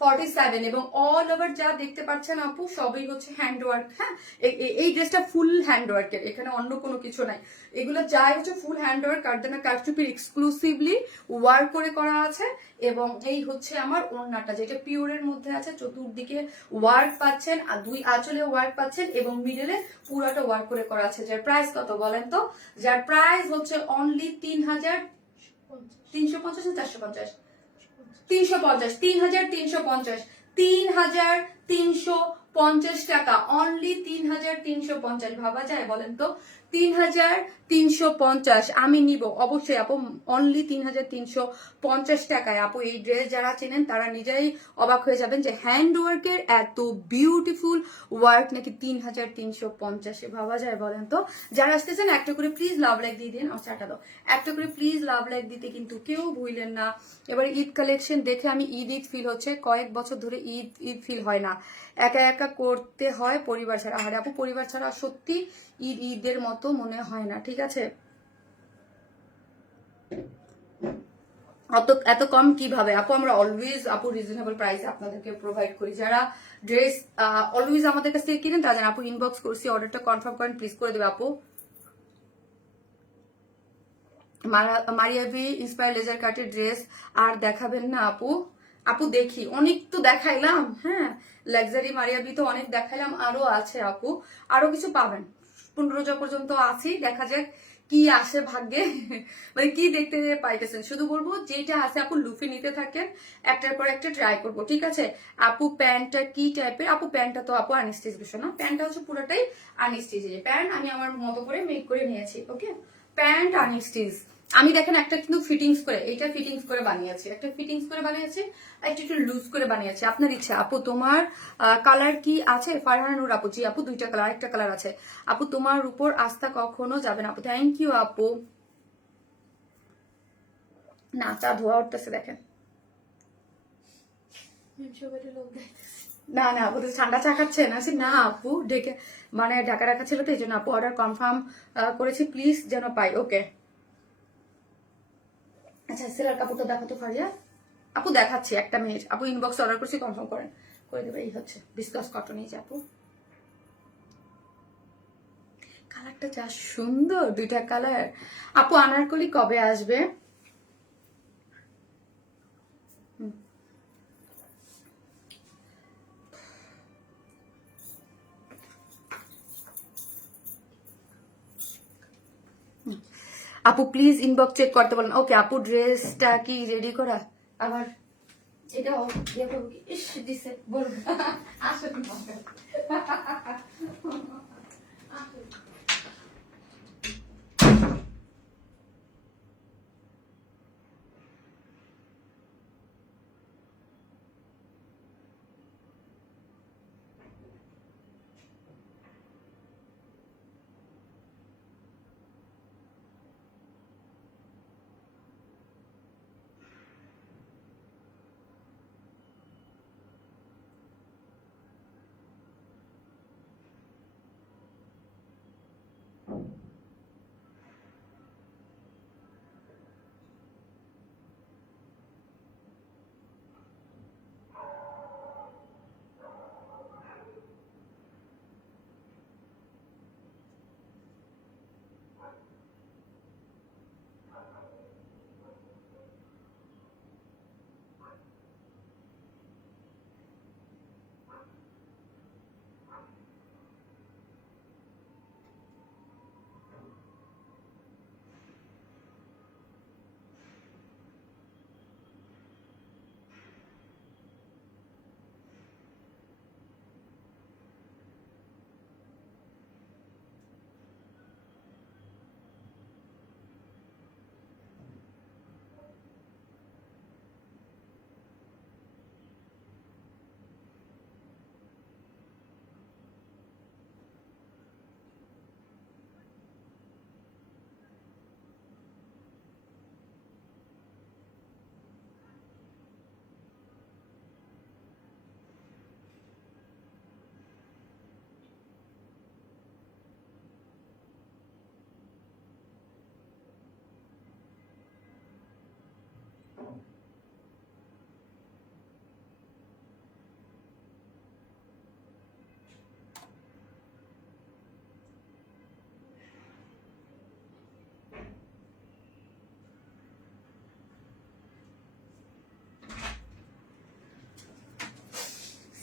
47 এবং অল ওভার যা দেখতে পাচ্ছেন আপু সবই হচ্ছে হ্যান্ড ওয়ার্ক। হ্যাঁ, এই ড্রেসটা ফুল হ্যান্ড ওয়ার্কের, এখানে অন্য কোনো কিছু নাই। এগুলো যাই হচ্ছে ফুল হ্যান্ড ওয়ার্ক, কারদানা কারচুপির এক্সক্লুসিভলি ওয়ার্ক করে করা আছে। এবং এই হচ্ছে আমার ওড়নাটা, যেটা পিওরের মধ্যে আছে, চতুর্দিকে ওয়ার্ক পাচ্ছেন আর দুই আঁচলে ওয়ার্ক পাচ্ছেন এবং মিডলে পুরাটা ওয়ার্ক করে করা আছে। যার প্রাইস কত বলেন তো? যার প্রাইস হচ্ছে অনলি 3,350 না 450, 350, 3,350, 3,350 টাকা, অনলি 3,350। ভাবা যায় বলেন তো? 3,350 আমি নিব অবশ্যই আপু, অনলি 3,350 টাকায়। আপু এই ড্রেস যারা চেনেন তারা নিজেই অবাক হয়ে যাবেন যে হ্যান্ড ওয়ার্কের এত বিউটিফুল ওয়ার্ক নাকি 3,350-এ ভাবা যায় বলেন তো? যারা আসতেছেন একটা করে প্লিজ লাভ লাইক দিয়ে দিন। চাটা দাও, একটা করে প্লিজ লাভ লাইক দিতে কিন্তু কেউ ভুলেন না। এবার ঈদ কালেকশন দেখে আমি ঈদ ঈদ ফিল হচ্ছে, কয়েক বছর ধরে ঈদ ঈদ ফিল হয় না, একা একা করতে হয় পরিবার ছাড়া। আরে আপু পরিবার ছাড়া সত্যি ঈদ ঈদের মতো মনে হয় না, ঠিক আছে? এত কম কিভাবে আপু? আমরা অলওয়েজ আপু রিজনেবল প্রাইসে আপনাদেরকে প্রোভাইড করি। যারা ড্রেস অলওয়েজ আমাদের কাছ থেকে কিনেন তারা আপু ইনবক্স করছি, অর্ডারটা কনফার্ম করেন প্লিজ, করে দেবে আপু। মারিয়াবি ইন্সপায়ার লেজার কাটের ড্রেস আর দেখাবেন না আপু? আপু দেখি, অনেক তো দেখাইলাম, হ্যাঁ লাক্সারি মারিয়াবি তো অনেক দেখাইলাম, আরো আছে আপু, আরো কিছু পাবেন। 15 রোজা পর্যন্ত আছি, দেখা যাক কি আসে ভাগ্যে, মানে কি দেখতে পাইতেছেন। শুধু বলবো যেটা আছে আপু লুফে নিতে থাকেন, একটার পর একটা ট্রাই করবো, ঠিক আছে? আপু প্যান্টটা কি টাইপের? আপু প্যান্টটা তো আপু আনস্টিচ বিষয় না, প্যান্টটা হচ্ছে পুরোটাই আনস্টিচ। প্যান্ট আমি আমার মতো করে মেক করে নিয়েছি, ওকে? Pant unstitch. আমি দেখেন একটা কিন্তু ফিটিংস করে, এটা ফিটিংস করে বানিয়েছি, একটা ফিটিংস করে বানিয়েছি, একটা একটু লুজ করে বানিয়েছি, আপনার ইচ্ছা। আপু তোমার কালার কি আছে? ফারহানুর আপু, জি আপু দুইটা কালার, একটা কালার আছে আপু। তোমার উপর আস্থা কখনো যাবে না আপু। থ্যাংক ইউ আপু। না চা ধোয়া উঠতেছে দেখেন। না না আপু তো ঠান্ডা চা খাচ্ছেন? আছে না আপু, ডেকে মানে ঢাকা রাখা ছিল তো এই জন্য আপু অর্ডার কনফার্ম করেছি, প্লিজ যেন পাই, ওকে? আচ্ছা সেলার কাপড়টা দেখাতো ফারিয়া আপু, দেখাচ্ছি একটা মিনিট আপু, ইনবক্স অর্ডার করছি, কনফার্ম করেন, করে দেবে। এই হচ্ছে বিস্কাস কটন, এই যে আপু কালারটা যা সুন্দর, দুইটা কালার। আপু আনারকলি কবে আসবে? আপু প্লিজ ইনবক্স চেক করতে বলেন, ওকে আপু? ড্রেসটা কি রেডি করা? আবার এটাও ইয়ে করবো কি? ইস দিছে বলবো আসলে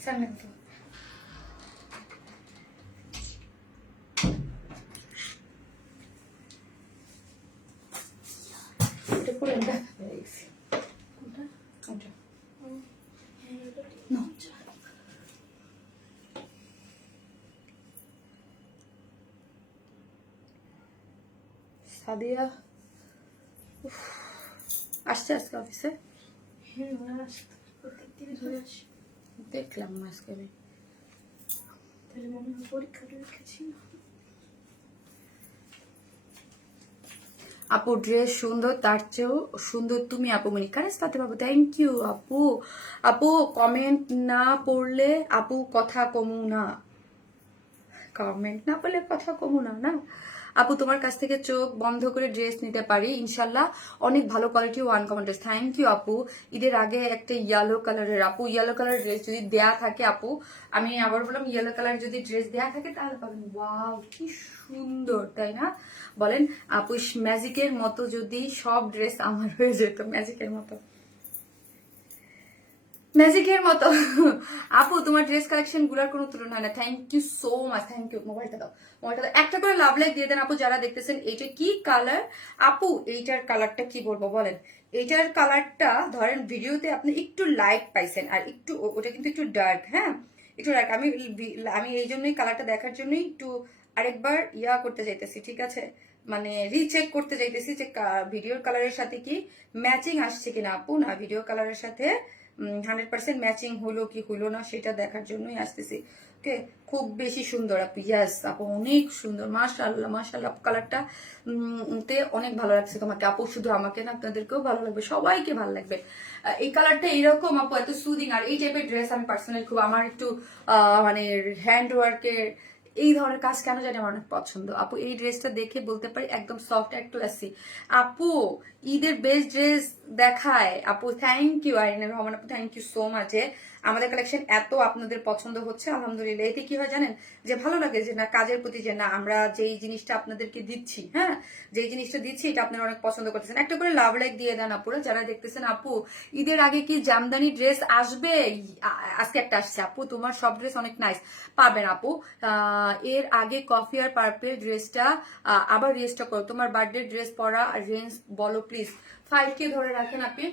Cemento. Itu pun enggak dari isi. Udah, udah. No. Sadia আসছে আজকে অফিসে? দেখলাম আজকে আমি। তাহলে মনে হয় পরীক্ষা টরীক্ষা ছিল। আপু ড্রেস সুন্দর, তার চেয়েও সুন্দর তুমি আপু মনি। কারেন্ট তাতে পাবো, থ্যাংক ইউ আপু। আপু কমেন্ট না পড়লে আপু কথা কমু না, কমেন্ট না পড়লে কথা কমু না না আপু। তোমার কাছ থেকে চোখ বন্ধ করে ড্রেস নিতে পারি ইনশাল্লাহ, অনেক ভালো quality one common dress. Thank you আপু। ঈদের আগে একটা ইয়েলো কালারের আপু, ইয়েলো কালারের ড্রেস যদি দেয়া থাকে আপু, আমি আবার বললাম ইয়েলো কালার যদি ড্রেস দেয়া থাকে তাহলে পাবেন। ওয়াও কি সুন্দর তাই না বলেন আপু? ম্যাজিকের মতো যদি সব ড্রেস আমার হয়ে যেত, ম্যাজিকের মতো, ম্যাজিকের মতো। আপু তোমার ড্রেস কালেকশন গুলার কোনো তুলনা হয় না। Thank you so much, thank you. মোবাইলটা দাও, মোবাইলটা দাও। একটা করে লাভ লাইক দিয়ে দেন আপু যারা দেখতেছেন। এইটা কি কালার আপু? এইটার কালারটা কি বলবো বলেন? এইটার কালারটা ধরেন ভিডিওতে আপনি একটু লাইট পাইছেন, আর একটু ওটা কিন্তু একটু ডার্ক। হ্যাঁ একটু ডার্ক। আমি এই জন্যই কালারটা দেখার জন্যই একটু আরেকবার ইয়া করতে চাইতেছি, ঠিক আছে? মানে রিচেক করতে চাইতেছি যে ভিডিওর কালারের সাথে কি ম্যাচিং আসছে কিনা আপু। না, ভিডিও কালারের সাথে 100% ম্যাচিং হলো কি হলো না সেটা দেখার জন্যই আসতেছি। ওকে, খুব বেশি সুন্দর আপু। ইয়াস আপু অনেক সুন্দর, মাশাআল্লাহ মাশাআল্লাহ। কালারটা তে অনেক ভালো লাগছে তোমাকে আপু। শুধু আমাকে না, আপনাদেরকেও ভালো লাগবে, সবাইকে ভালো লাগবে। এই কালারটা এরকম আপু, এত সুদিং। আর এই টাইপের ড্রেস আমি পার্সোনালি খুব, আমার একটু মানে হ্যান্ড ওয়ার্কের এই ধরনের কাজ কেন জানি আমার অনেক পছন্দ আপু। এই ড্রেসটা দেখে বলতে পারি একদম সফট আর ক্লাসি। আপু ঈদের বেস্ট ড্রেস দেখায় আপু। থ্যাংক ইউ আরিনা রহমান আপু, থ্যাংক ইউ সো মাচ। আমাদের কালেকশন এত আপনাদের পছন্দ হচ্ছে আলহামদুলিল্লাহ। এতে কি হয় জানেন, যে ভালো লাগে যে না কাজের প্রতি, যে না আমরা যেই জিনিসটা আপনাদেরকে দিচ্ছি, হ্যাঁ যেই জিনিসটা দিচ্ছি এটা আপনারা অনেক পছন্দ করতেছেন। একটা করে লাভ লাইক দিয়ে দেন আপুরা যারা দেখতেছেন। আপু ঈদের আগে কি জামদানি ড্রেস আসবে? আজকে একটা আসছে আপু। তোমার সব ড্রেস অনেক নাইস, পাবেন আপু। এর আগে কফি আর পার্পেল ড্রেসটা আবার রিস্টক করো। তোমার বার্থডে ড্রেস পরা রেঞ্জ বলো প্লিজ। 5K ধরে রাখেন আপনি,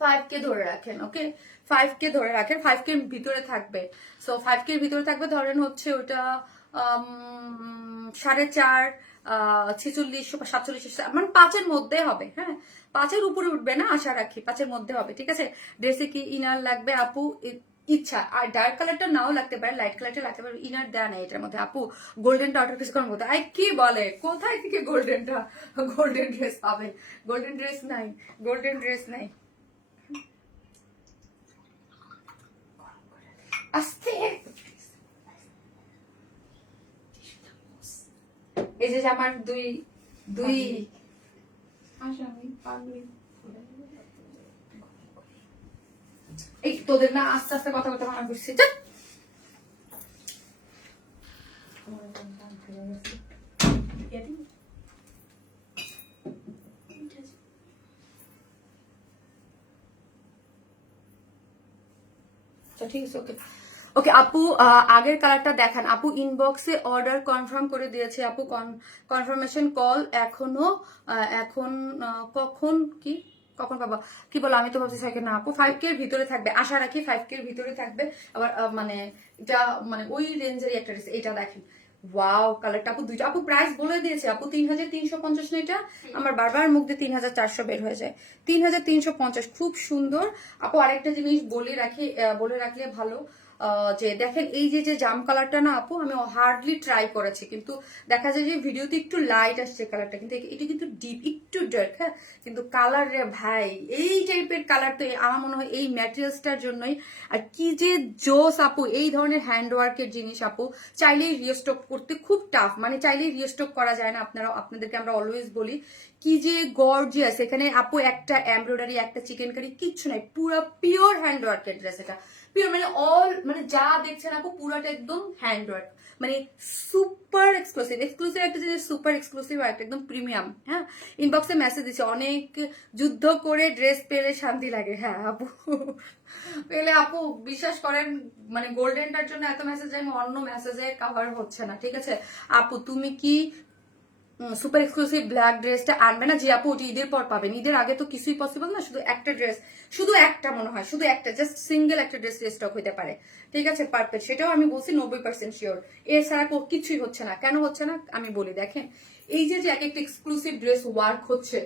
5K ধরে রাখেন। ওকে 5K ধরে রাখেন, 5K ভিতরে থাকবে। সো 5K ভিতরে থাকবে, ধরেন হচ্ছে ওটা 4.5, 46, 47, মানে 5-এর মধ্যে হবে। হ্যাঁ 5-এর উপরে উঠবে না আশা রাখি, 5-এর মধ্যে হবে, ঠিক আছে? ড্রেসে কি ইনার লাগবে আপু? ইচ্ছা আর ডার্ক কালারটা নাও লাগতে পারে, লাইট কালারটা লাগতে পারে। ইনার দেয়া নেই এটার মধ্যে আপু। গোল্ডেনটা অর্ডার কিছুক্ষণ মধ্যে। আই কি বলে, কোথায় থেকে গোল্ডেনটা, গোল্ডেন ড্রেস পাবেন? গোল্ডেন ড্রেস নাই, গোল্ডেন ড্রেস নাই। আস্তে, এই যে আমার দুই এই তোদের না আস্তে আস্তে কথা বলতে মানা করছি। ঠিক আছে ওকে ওকে আপু। আগের কালারটা দেখান আপু। ইনবক্সে অর্ডার কনফার্ম করে দিয়েছে আপু, কনফার্মেশন কল এখনো। এখন কখন কি কখন পাবা কি বলো? আমি তো ভাবছি না আপু 5K এর ভিতরে থাকবে, আশা রাখি 5K এর ভিতরে থাকবে। আবার মানে এটা মানে ওই রেঞ্জেরই একটা ড্রেস। এটা দেখেন ওয়াও কালারটা আপু। দুইটা আপু প্রাইস বলে দিয়েছে আপু, 3350 না? এটা আমার বারবার মুখ দিয়ে 3400 বের হয়ে যায়। 3350 খুব সুন্দর আপু। আরেকটা জিনিস বলে রাখলে ভালো, যে দেখেন এই যে জাম কালারটা না আপু, আমি হার্ডলি ট্রাই করেছি, কিন্তু দেখা যায় যে ভিডিওতে একটু লাইট আসছে কালারটা, কিন্তু এটা কিন্তু ডিপ একটু ডার্ক। হ্যাঁ কিন্তু কালার রে ভাই, এই টাইপের কালার তো আমার মনে হয় এই ম্যাটেরিয়ালসটার জন্যই। আর কি যে জোস আপু, এই ধরনের হ্যান্ড ওয়ার্কের জিনিস আপু চাইলেই রিস্টক করতে খুব টাফ, মানে চাইলেই রিস্টক করা যায় না। আপনাদেরকে আমরা অলওয়েজ বলি কি যে গর্জিয়াস। এখানে আপু একটা এমব্রয়ডারি, একটা চিকেন কারি, কিচ্ছু নাই, পুরো পিওর হ্যান্ড ওয়ার্কের ড্রেস। এটা পিওর মানে অল, মানে যা দেখছেন আপু পুরাটা একদম হ্যান্ড ওয়ার্ক, মানে সুপার এক্সক্লুসিভ। একটা জিনিস সুপার এক্সক্লুসিভ আর একটা একদম প্রিমিয়াম। হ্যাঁ ইনবক্সে মেসেজ দিচ্ছে, অনেক যুদ্ধ করে ড্রেস পেলে শান্তি লাগে। হ্যাঁ আপু পেলে আপু বিশ্বাস করেন, মানে গোল্ডেনটার জন্য এত মেসেজ, আমি অন্য মেসেজে কাভার হচ্ছে না, ঠিক আছে আপু? তুমি কি সুপার এক্সক্লুসিভ ব্ল্যাক ড্রেসটা আনবে না? যে আপু ওটি ঈদের পর পাবেন, ঈদের আগে তো কিছুই পসিবল না। শুধু একটা ড্রেস, শুধু একটা মনে হয়, শুধু একটা জাস্ট সিঙ্গেল একটা ড্রেস স্টক হইতে পারে, ঠিক আছে পারফেক্ট। সেটাও আমি বলছি 90% শিওর। এছাড়া কিছুই হচ্ছে না। কেন হচ্ছে না আমি বলি, দেখেন এই যে এক একটা এক্সক্লুসিভ ড্রেস ওয়ার্ক হচ্ছে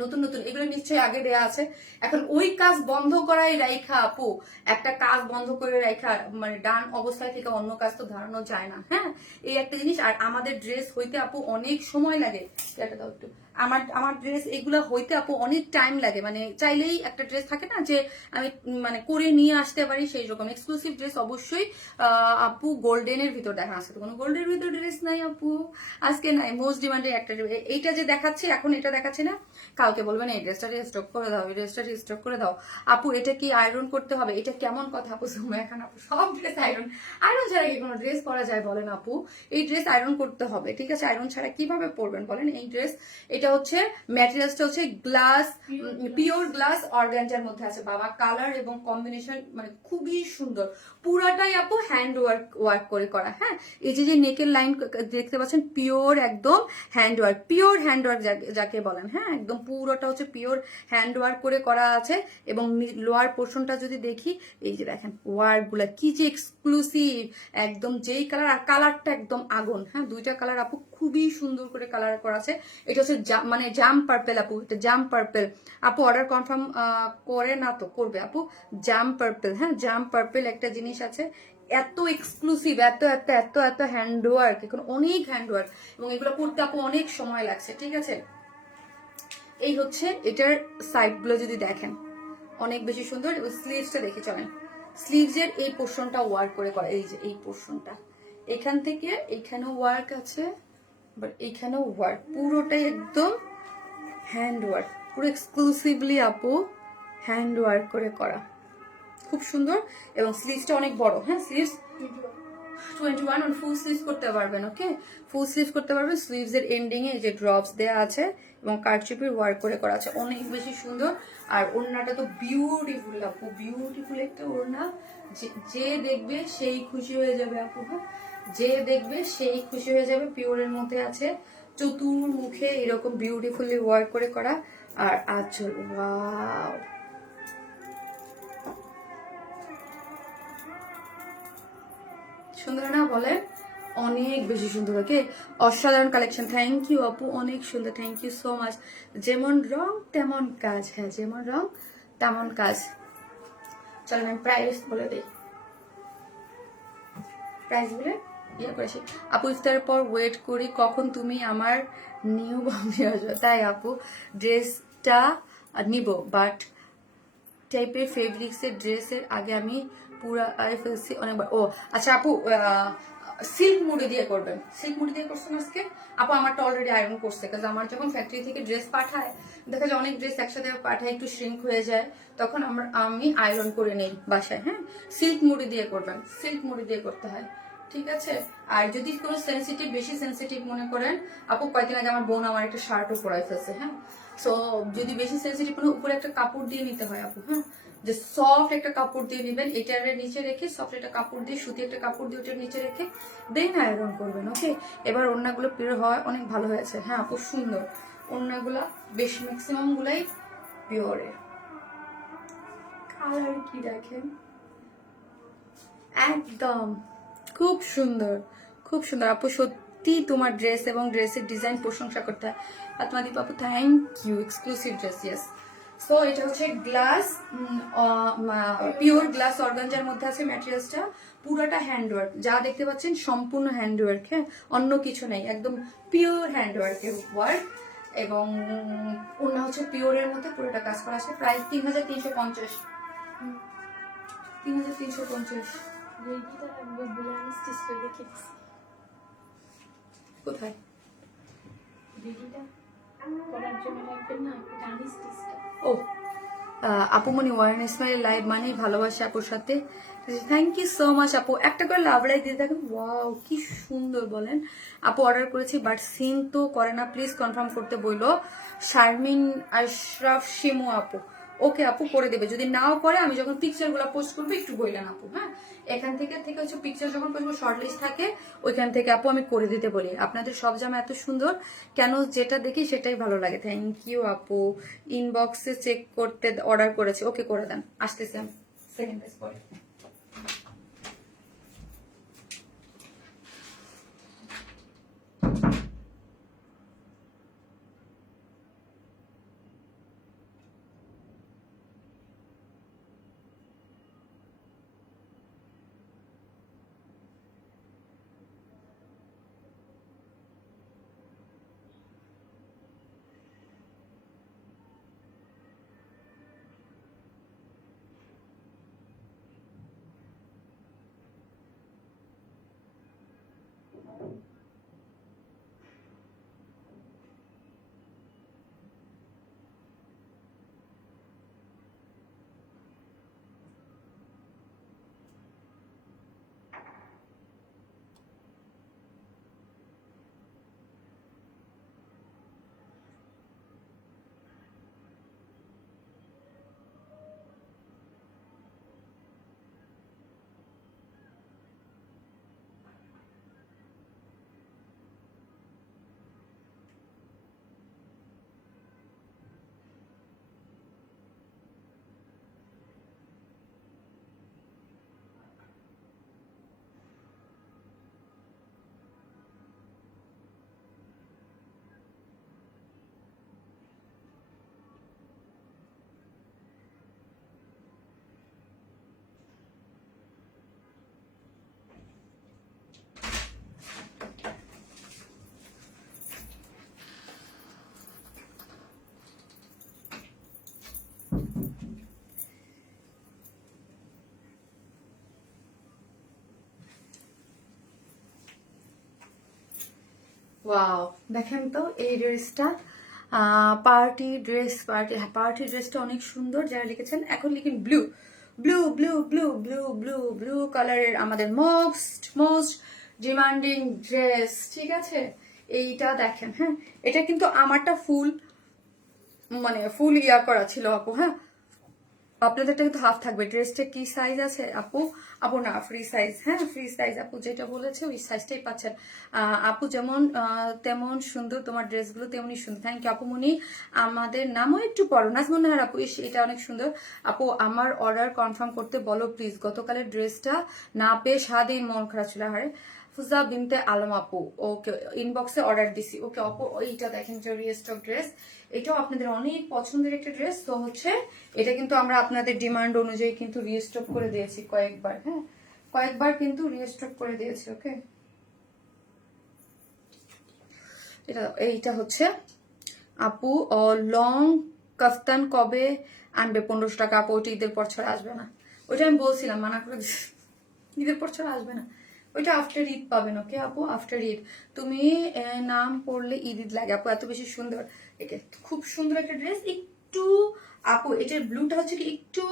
নতুন নতুন, এগুলো নিশ্চয়ই আগে দেয়া আছে। এখন ওই কাজ বন্ধ করাই রাইখা আপু, একটা কাজ বন্ধ করে রাইখা মানে ডান অবস্থায় থেকে অন্য কাজ তো ধারণা যায় না। হ্যাঁ, এই একটা জিনিস। আর আমাদের ড্রেস হইতে আপু অনেক সময় লাগে। এটা দাও একটু। আমার আমার ড্রেস এগুলো হইতে আপু অনেক টাইম লাগে, মানে চাইলেই একটা ড্রেস থাকে না যে আমি মানে করে নিয়ে আসতে পারি, সেই রকম এক্সক্লুসিভ ড্রেস অবশ্যই আপু গোল্ডেনের ভিতর দেখা আছে। তো কোনো গোল্ডের ভিতর ড্রেস নাই আপু আজকে নাই। মোস্ট ডিমান্ডেড একটা এইটা যে দেখাচ্ছে এখন, এটা দেখাচ্ছে না, কালকে বলবেন এই ড্রেসটা রিস্টক করে দাও, এই ড্রেসটা রিস্টক করে দাও। আপু এটা কি আয়রন করতে হবে? এটা কেমন কথা আপু? এখন আপু সব ড্রেস আয়রন ছাড়া কি কোনো ড্রেস পরা যায় বলেন আপু? এই ড্রেস আয়রন করতে হবে, ঠিক আছে? আয়রন ছাড়া কিভাবে পরবেন বলেন এই ড্রেস? এটা হচ্ছে ম্যাটেরিয়ালসটা হচ্ছে গ্লাস, পিওর গ্লাস অর্গানজার মধ্যে আছে বাবা। কালার এবং কম্বিনেশন মানে খুবই সুন্দর, পুরাটাই আপু হ্যান্ড ওয়ার্ক করে করা। হ্যাঁ, এই যে নেকের লাইন দেখতে পাচ্ছেন, পিওর একদম hand work, pure hand work যাকে বলেন। হ্যাঁ, একদম পুরোটা হচ্ছে পিওর হ্যান্ড ওয়ার্ক করে করা আছে। এবং লোয়ার পোর্শনটা যদি দেখি, এই যে দেখেন ওয়ার্ক গুলা কি যে এক্সক্লুসিভ, একদম যেই কালার, আর কালারটা একদম আগুন। হ্যাঁ, দুইটা কালার আপু খুবই সুন্দর করে কালার করা আছে। এটা হচ্ছে মানে জাম পার্পেল আপু, এটা জাম পার্পেল আপু। অর্ডার কনফার্ম করে না তো করবে আপু, জাম পার্পেল। হ্যাঁ, জাম পার্পেল একটা জিনিস আছে, এত এক্সক্লুসিভ, এত এত এত এত হ্যান্ড ওয়ার্ক, এখন অনেক হ্যান্ড ওয়ার্ক, এবং এগুলো করতে আপু অনেক সময় লাগছে, ঠিক আছে? এই হচ্ছে এটার সাইড গুলো যদি দেখেন অনেক বেশি সুন্দর। এবং স্লিভসটা দেখে চলেন, স্লিভসের এই পোর্শনটা ওয়ার্ক করে করা, এই যে এই পোর্শনটা এখান থেকে এইখানেও ওয়ার্ক আছে, বাট এইখানেও ওয়ার্ক, পুরোটাই একদম হ্যান্ড ওয়ার্ক, পুরো এক্সক্লুসিভলি আপু হ্যান্ড ওয়ার্ক করে করা, খুব সুন্দর। এবং স্লিভসটা অনেক বড়। হ্যাঁ, স্লিভস 21 অন ফুল স্লিভস করতে পারবেন। ওকে, ফুল স্লিভস করতে পারবেন। স্লিভস এর এন্ডিং এ যে ড্রপস দেয়া আছে এবং কারচুপির ওয়ার্ক করে করা আছে, অনেক বেশি সুন্দর। আর ওড়নাটা তো বিউটিফুল আপু, বিউটিফুল একটা ওড়না, যে দেখবে সেই খুশি হয়ে যাবে আপু। হ্যাঁ, যে দেখবে সেই খুশি হয়ে যাবে। পিওরের মধ্যে আছে, চতুর্মুখে এরকম বিউটিফুলি ওয়ার্ক করে করা। আর আঁচল, ওয়াও, সুন্দর না বলেন? অনেক বেশি সুন্দর। ওকে, অসাধারণ কালেকশন। থ্যাংক ইউ আপু, অনেক সুন্দর, থ্যাংক ইউ সো মাচ। যেমন রং তেমন কাজ। হ্যাঁ, যেমন রং তেমন কাজ। চলেন আমি প্রাইস বলে দিই, প্রাইস বলে ইয়ে করেছি। আপু ইফতারের পর ওয়েট করি কখন তুমি আমার নিউ বম্বে আসবে। তাই আপু, ড্রেসটা নিব, বাট টাইপের ফেব্রিক্সের ড্রেসের আগে আমি পুরা ফেলছি অনেকবার। ও আচ্ছা আপু, সিল্ক মুড়ি দিয়ে করবেন। সিল্ক মুড়ি দিয়ে করছেন আজকে আপু? আমারটা অলরেডি আয়রন করছে, কারণ আমার যখন ফ্যাক্টরি থেকে ড্রেস পাঠায়, দেখা যায় অনেক ড্রেস একসাথে পাঠায়, একটু শ্রিঙ্ক হয়ে যায়, তখন আমি আয়রন করে নেই বাসায়। হ্যাঁ, সিল্ক মুড়ি দিয়ে করবেন, সিল্ক মুড়ি দিয়ে করতে হয়, ঠিক আছে? আর যদি কোনো সেন্সিটিভ, বেশি সেন্সিটিভ মনে করেন আপু, কয়েকদিন আগে আমার বোন আমার একটা শার্টও পরাই ফেলছে। হ্যাঁ, সো যদি বেশি সেন্সিটিভ মনে, উপরে একটা কাপড় দিয়ে নিতে হয় আপু। হ্যাঁ, যে সফট একটা কাপড় দিয়ে নেবেন, এটার নিচে রেখে সফট একটা কাপড় দিয়ে, সুতি একটা কাপড় দিয়ে ওটার নিচে রেখে দেন আয়রন করবেন। ওকে, এবার ওড়নাগুলো পিওর হয়, অনেক ভালো হয়েছে। হ্যাঁ আপু, সুন্দর ওড়নাগুলা, বেশ ম্যাক্সিমাম গুলাই পিওরের। কালার কি দেখেন, একদম খুব সুন্দর, খুব সুন্দর আপু। সত্যি তোমার ড্রেস এবং ড্রেসের ডিজাইন প্রশংসা করতে হয়। আত্মাদীপ আপু, thank you. Exclusive dress, yes. So এটা হচ্ছে গ্লাস, পিওর গ্লাস অর্গানজার মধ্যে আছে ম্যাটেরিয়ালসটা, পুরাটা হ্যান্ডওয়ার্ক, যা দেখতে পাচ্ছেন সম্পূর্ণ হ্যান্ডওয়ার্ক। হ্যাঁ, অন্য কিছু নেই, একদম পিওর হ্যান্ডওয়ার্কের ওয়ার্ক। এবং অন্য হচ্ছে পিওরের মধ্যে পুরোটা কাজ করা আছে। প্রাইস 3350, 3350। কোথায়? ও আপুমনি, ওয়ারেন ইসমাইল লাইভ মানেই ভালোবাসা আপুর সাথে। থ্যাংক ইউ সো মাচ আপু। একটা করে লাভ লাইক দিয়ে দেখেন, ওয়াও কি সুন্দর বলেন। আপু অর্ডার করেছি, বাট সিন তো করে না, প্লিজ কনফার্ম করতে বললো শারমিন আশরাফ শিমু আপু। ওকে আপু, করে দেবে। যদি নাও করে, আমি যখন পিকচার গুলো পোস্ট করবো একটু বললেন আপু। হ্যাঁ, এখান থেকে হচ্ছে পিকচার যখন করবো, শর্ট লিস্ট থাকে, ওইখান থেকে আপু আমি করে দিতে বলি। আপনাদের সব জামা এত সুন্দর কেন, যেটা দেখি সেটাই ভালো লাগে। থ্যাংক ইউ আপু। ইনবক্সে চেক করতে অর্ডার করেছি, ওকে করে দেন, আসতেছি আমি সেকেন্ড পেজ পরে। ওয়াও, দেখেন তো এই ড্রেসটা পার্টি ড্রেস, পার্টি ড্রেসটা অনেক সুন্দর। যারা লিখেছেন এখন লিখেন blue, blue blue blue blue blue blue কালারের আমাদের মোস্ট মোস্ট ডিমান্ডিং ড্রেস, ঠিক আছে? এইটা দেখেন, হ্যাঁ এটা কিন্তু আমারটা ফুল, মানে ফুল ইয়া করা ছিল আপু, হ্যাঁ আপনাদেরটা কিন্তু হাফ থাকবে। ড্রেসটা কি সাইজ আছে আপু? আপু না, ফ্রি সাইজ, হ্যাঁ ফ্রি সাইজ। আপু যেটা বলেছে ওই সাইজটাই পাচ্ছেন। আপু যেমন তেমন সুন্দর, তোমার ড্রেসগুলো তেমনই সুন্দর। থ্যাংক ইউ আপু মনি। আমাদের নামও একটু পড়ো, নাজমুন্নাহার আপু, এটা অনেক সুন্দর। আপু আমার অর্ডার কনফার্ম করতে বলো প্লিজ, গতকালের ড্রেসটা না পেয়ে সারাদিন মন খারাপ ছিল। হারে ফুজা বিনতে আলম আপু, ওকে ইনবক্সে অর্ডার দিছি। ওকে আপু এইটা দেখেন যে রিস্টক ড্রেস, এটাও আপনাদের অনেক পছন্দের একটা ড্রেস। তো হচ্ছে এটা কিন্তু আমরা আপনাদের ডিমান্ড অনুযায়ী কিন্তু রিস্টক করে দিয়েছি কয়েকবার, হ্যাঁ কয়েকবার কিন্তু রিস্টক করে দিয়েছি। ওকে এইটা হচ্ছে আপু লং কাফতান কবে আনবে? 1500 টাকা আপু, ওইটা ঈদের পর ছাড়া আসবে না। ওইটা আমি বলছিলাম, মানা করে ঈদের পর ছাড়া আসবে না, ওইটা আফটার ঈদ পাবেন। ওকে আপু আফটার ঈদ। তুমি নাম পড়লে ঈদ ঈদ লাগে আপু, এত বেশি সুন্দর। এটা খুব সুন্দর একটা ড্রেস। একটু আপু এটার ব্লুটা হচ্ছে কি একটু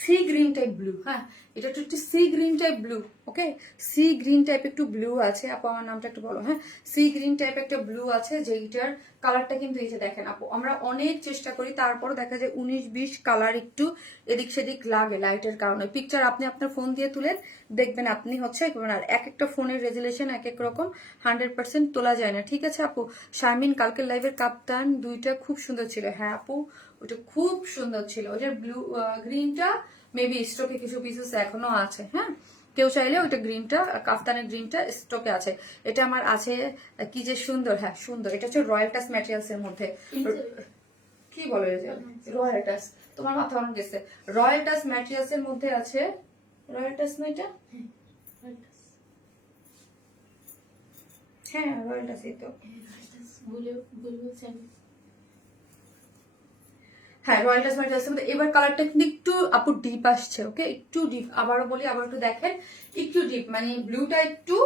সি গ্রিন টাইপ ব্লু, হ্যাঁ এটা একটু সি গ্রিন টাইপ ব্লু। ওকে সি গ্রিন টাইপ একটু ব্লু আছে আপু, আমার নামটা একটু বলো। হ্যাঁ সি গ্রিন টাইপ একটা ব্লু আছে, যেইটার কালারটা কিন্তু এই যে দেখেন আপু, আমরা অনেক চেষ্টা করি তারপরও দেখা যায় 19-20 কালার একটু এদিক সেদিক লাগে লাইটের কারণে। পিকচার আপনি আপনার ফোন দিয়ে তুলেন, দেখবেন আপনি হচ্ছে আর এক একটা ফোনের রেজুলেশন এক এক রকম, 100% তোলা যায় না, ঠিক আছে আপু? শারমিন কালকের লাইভের কাপ্তান দুইটা খুব সুন্দর ছিল। হ্যাঁ আপু ওটা খুব সুন্দর ছিল। ওটার ব্লু গ্রিনটা মেবি স্টকে কিছু পিসেস এখনো আছে, হ্যাঁ কেউ চাইলে ওইটা গ্রিনটা, কাফতানের গ্রিনটা স্টকে আছে। এটা আমার আছে, কি যে সুন্দর, হ্যাঁ সুন্দর। এটা হচ্ছে রয়্যাল টাচ ম্যাটেরিয়ালস এর মধ্যে। কি বলে রয়্যাল টাচ? তোমার মাথা অনেক গেছে। রয়্যাল টাচ ম্যাটেরিয়ালস এর মধ্যে আছে, রয়্যাল টাচ না এটা? হ্যাঁ রয়্যাল টাচ, এই তো হ্যাঁ রয়্যাল টাচ ম্যাটেরিয়ালস এর মধ্যে। এবার কালারটা কিন্তু একটু আপু ডিপ আসছে। ওকে একটু ডিপ, আবারও বলি, আবার একটু দেখেন, একটু ডিপ, মানে ব্লুটা একটু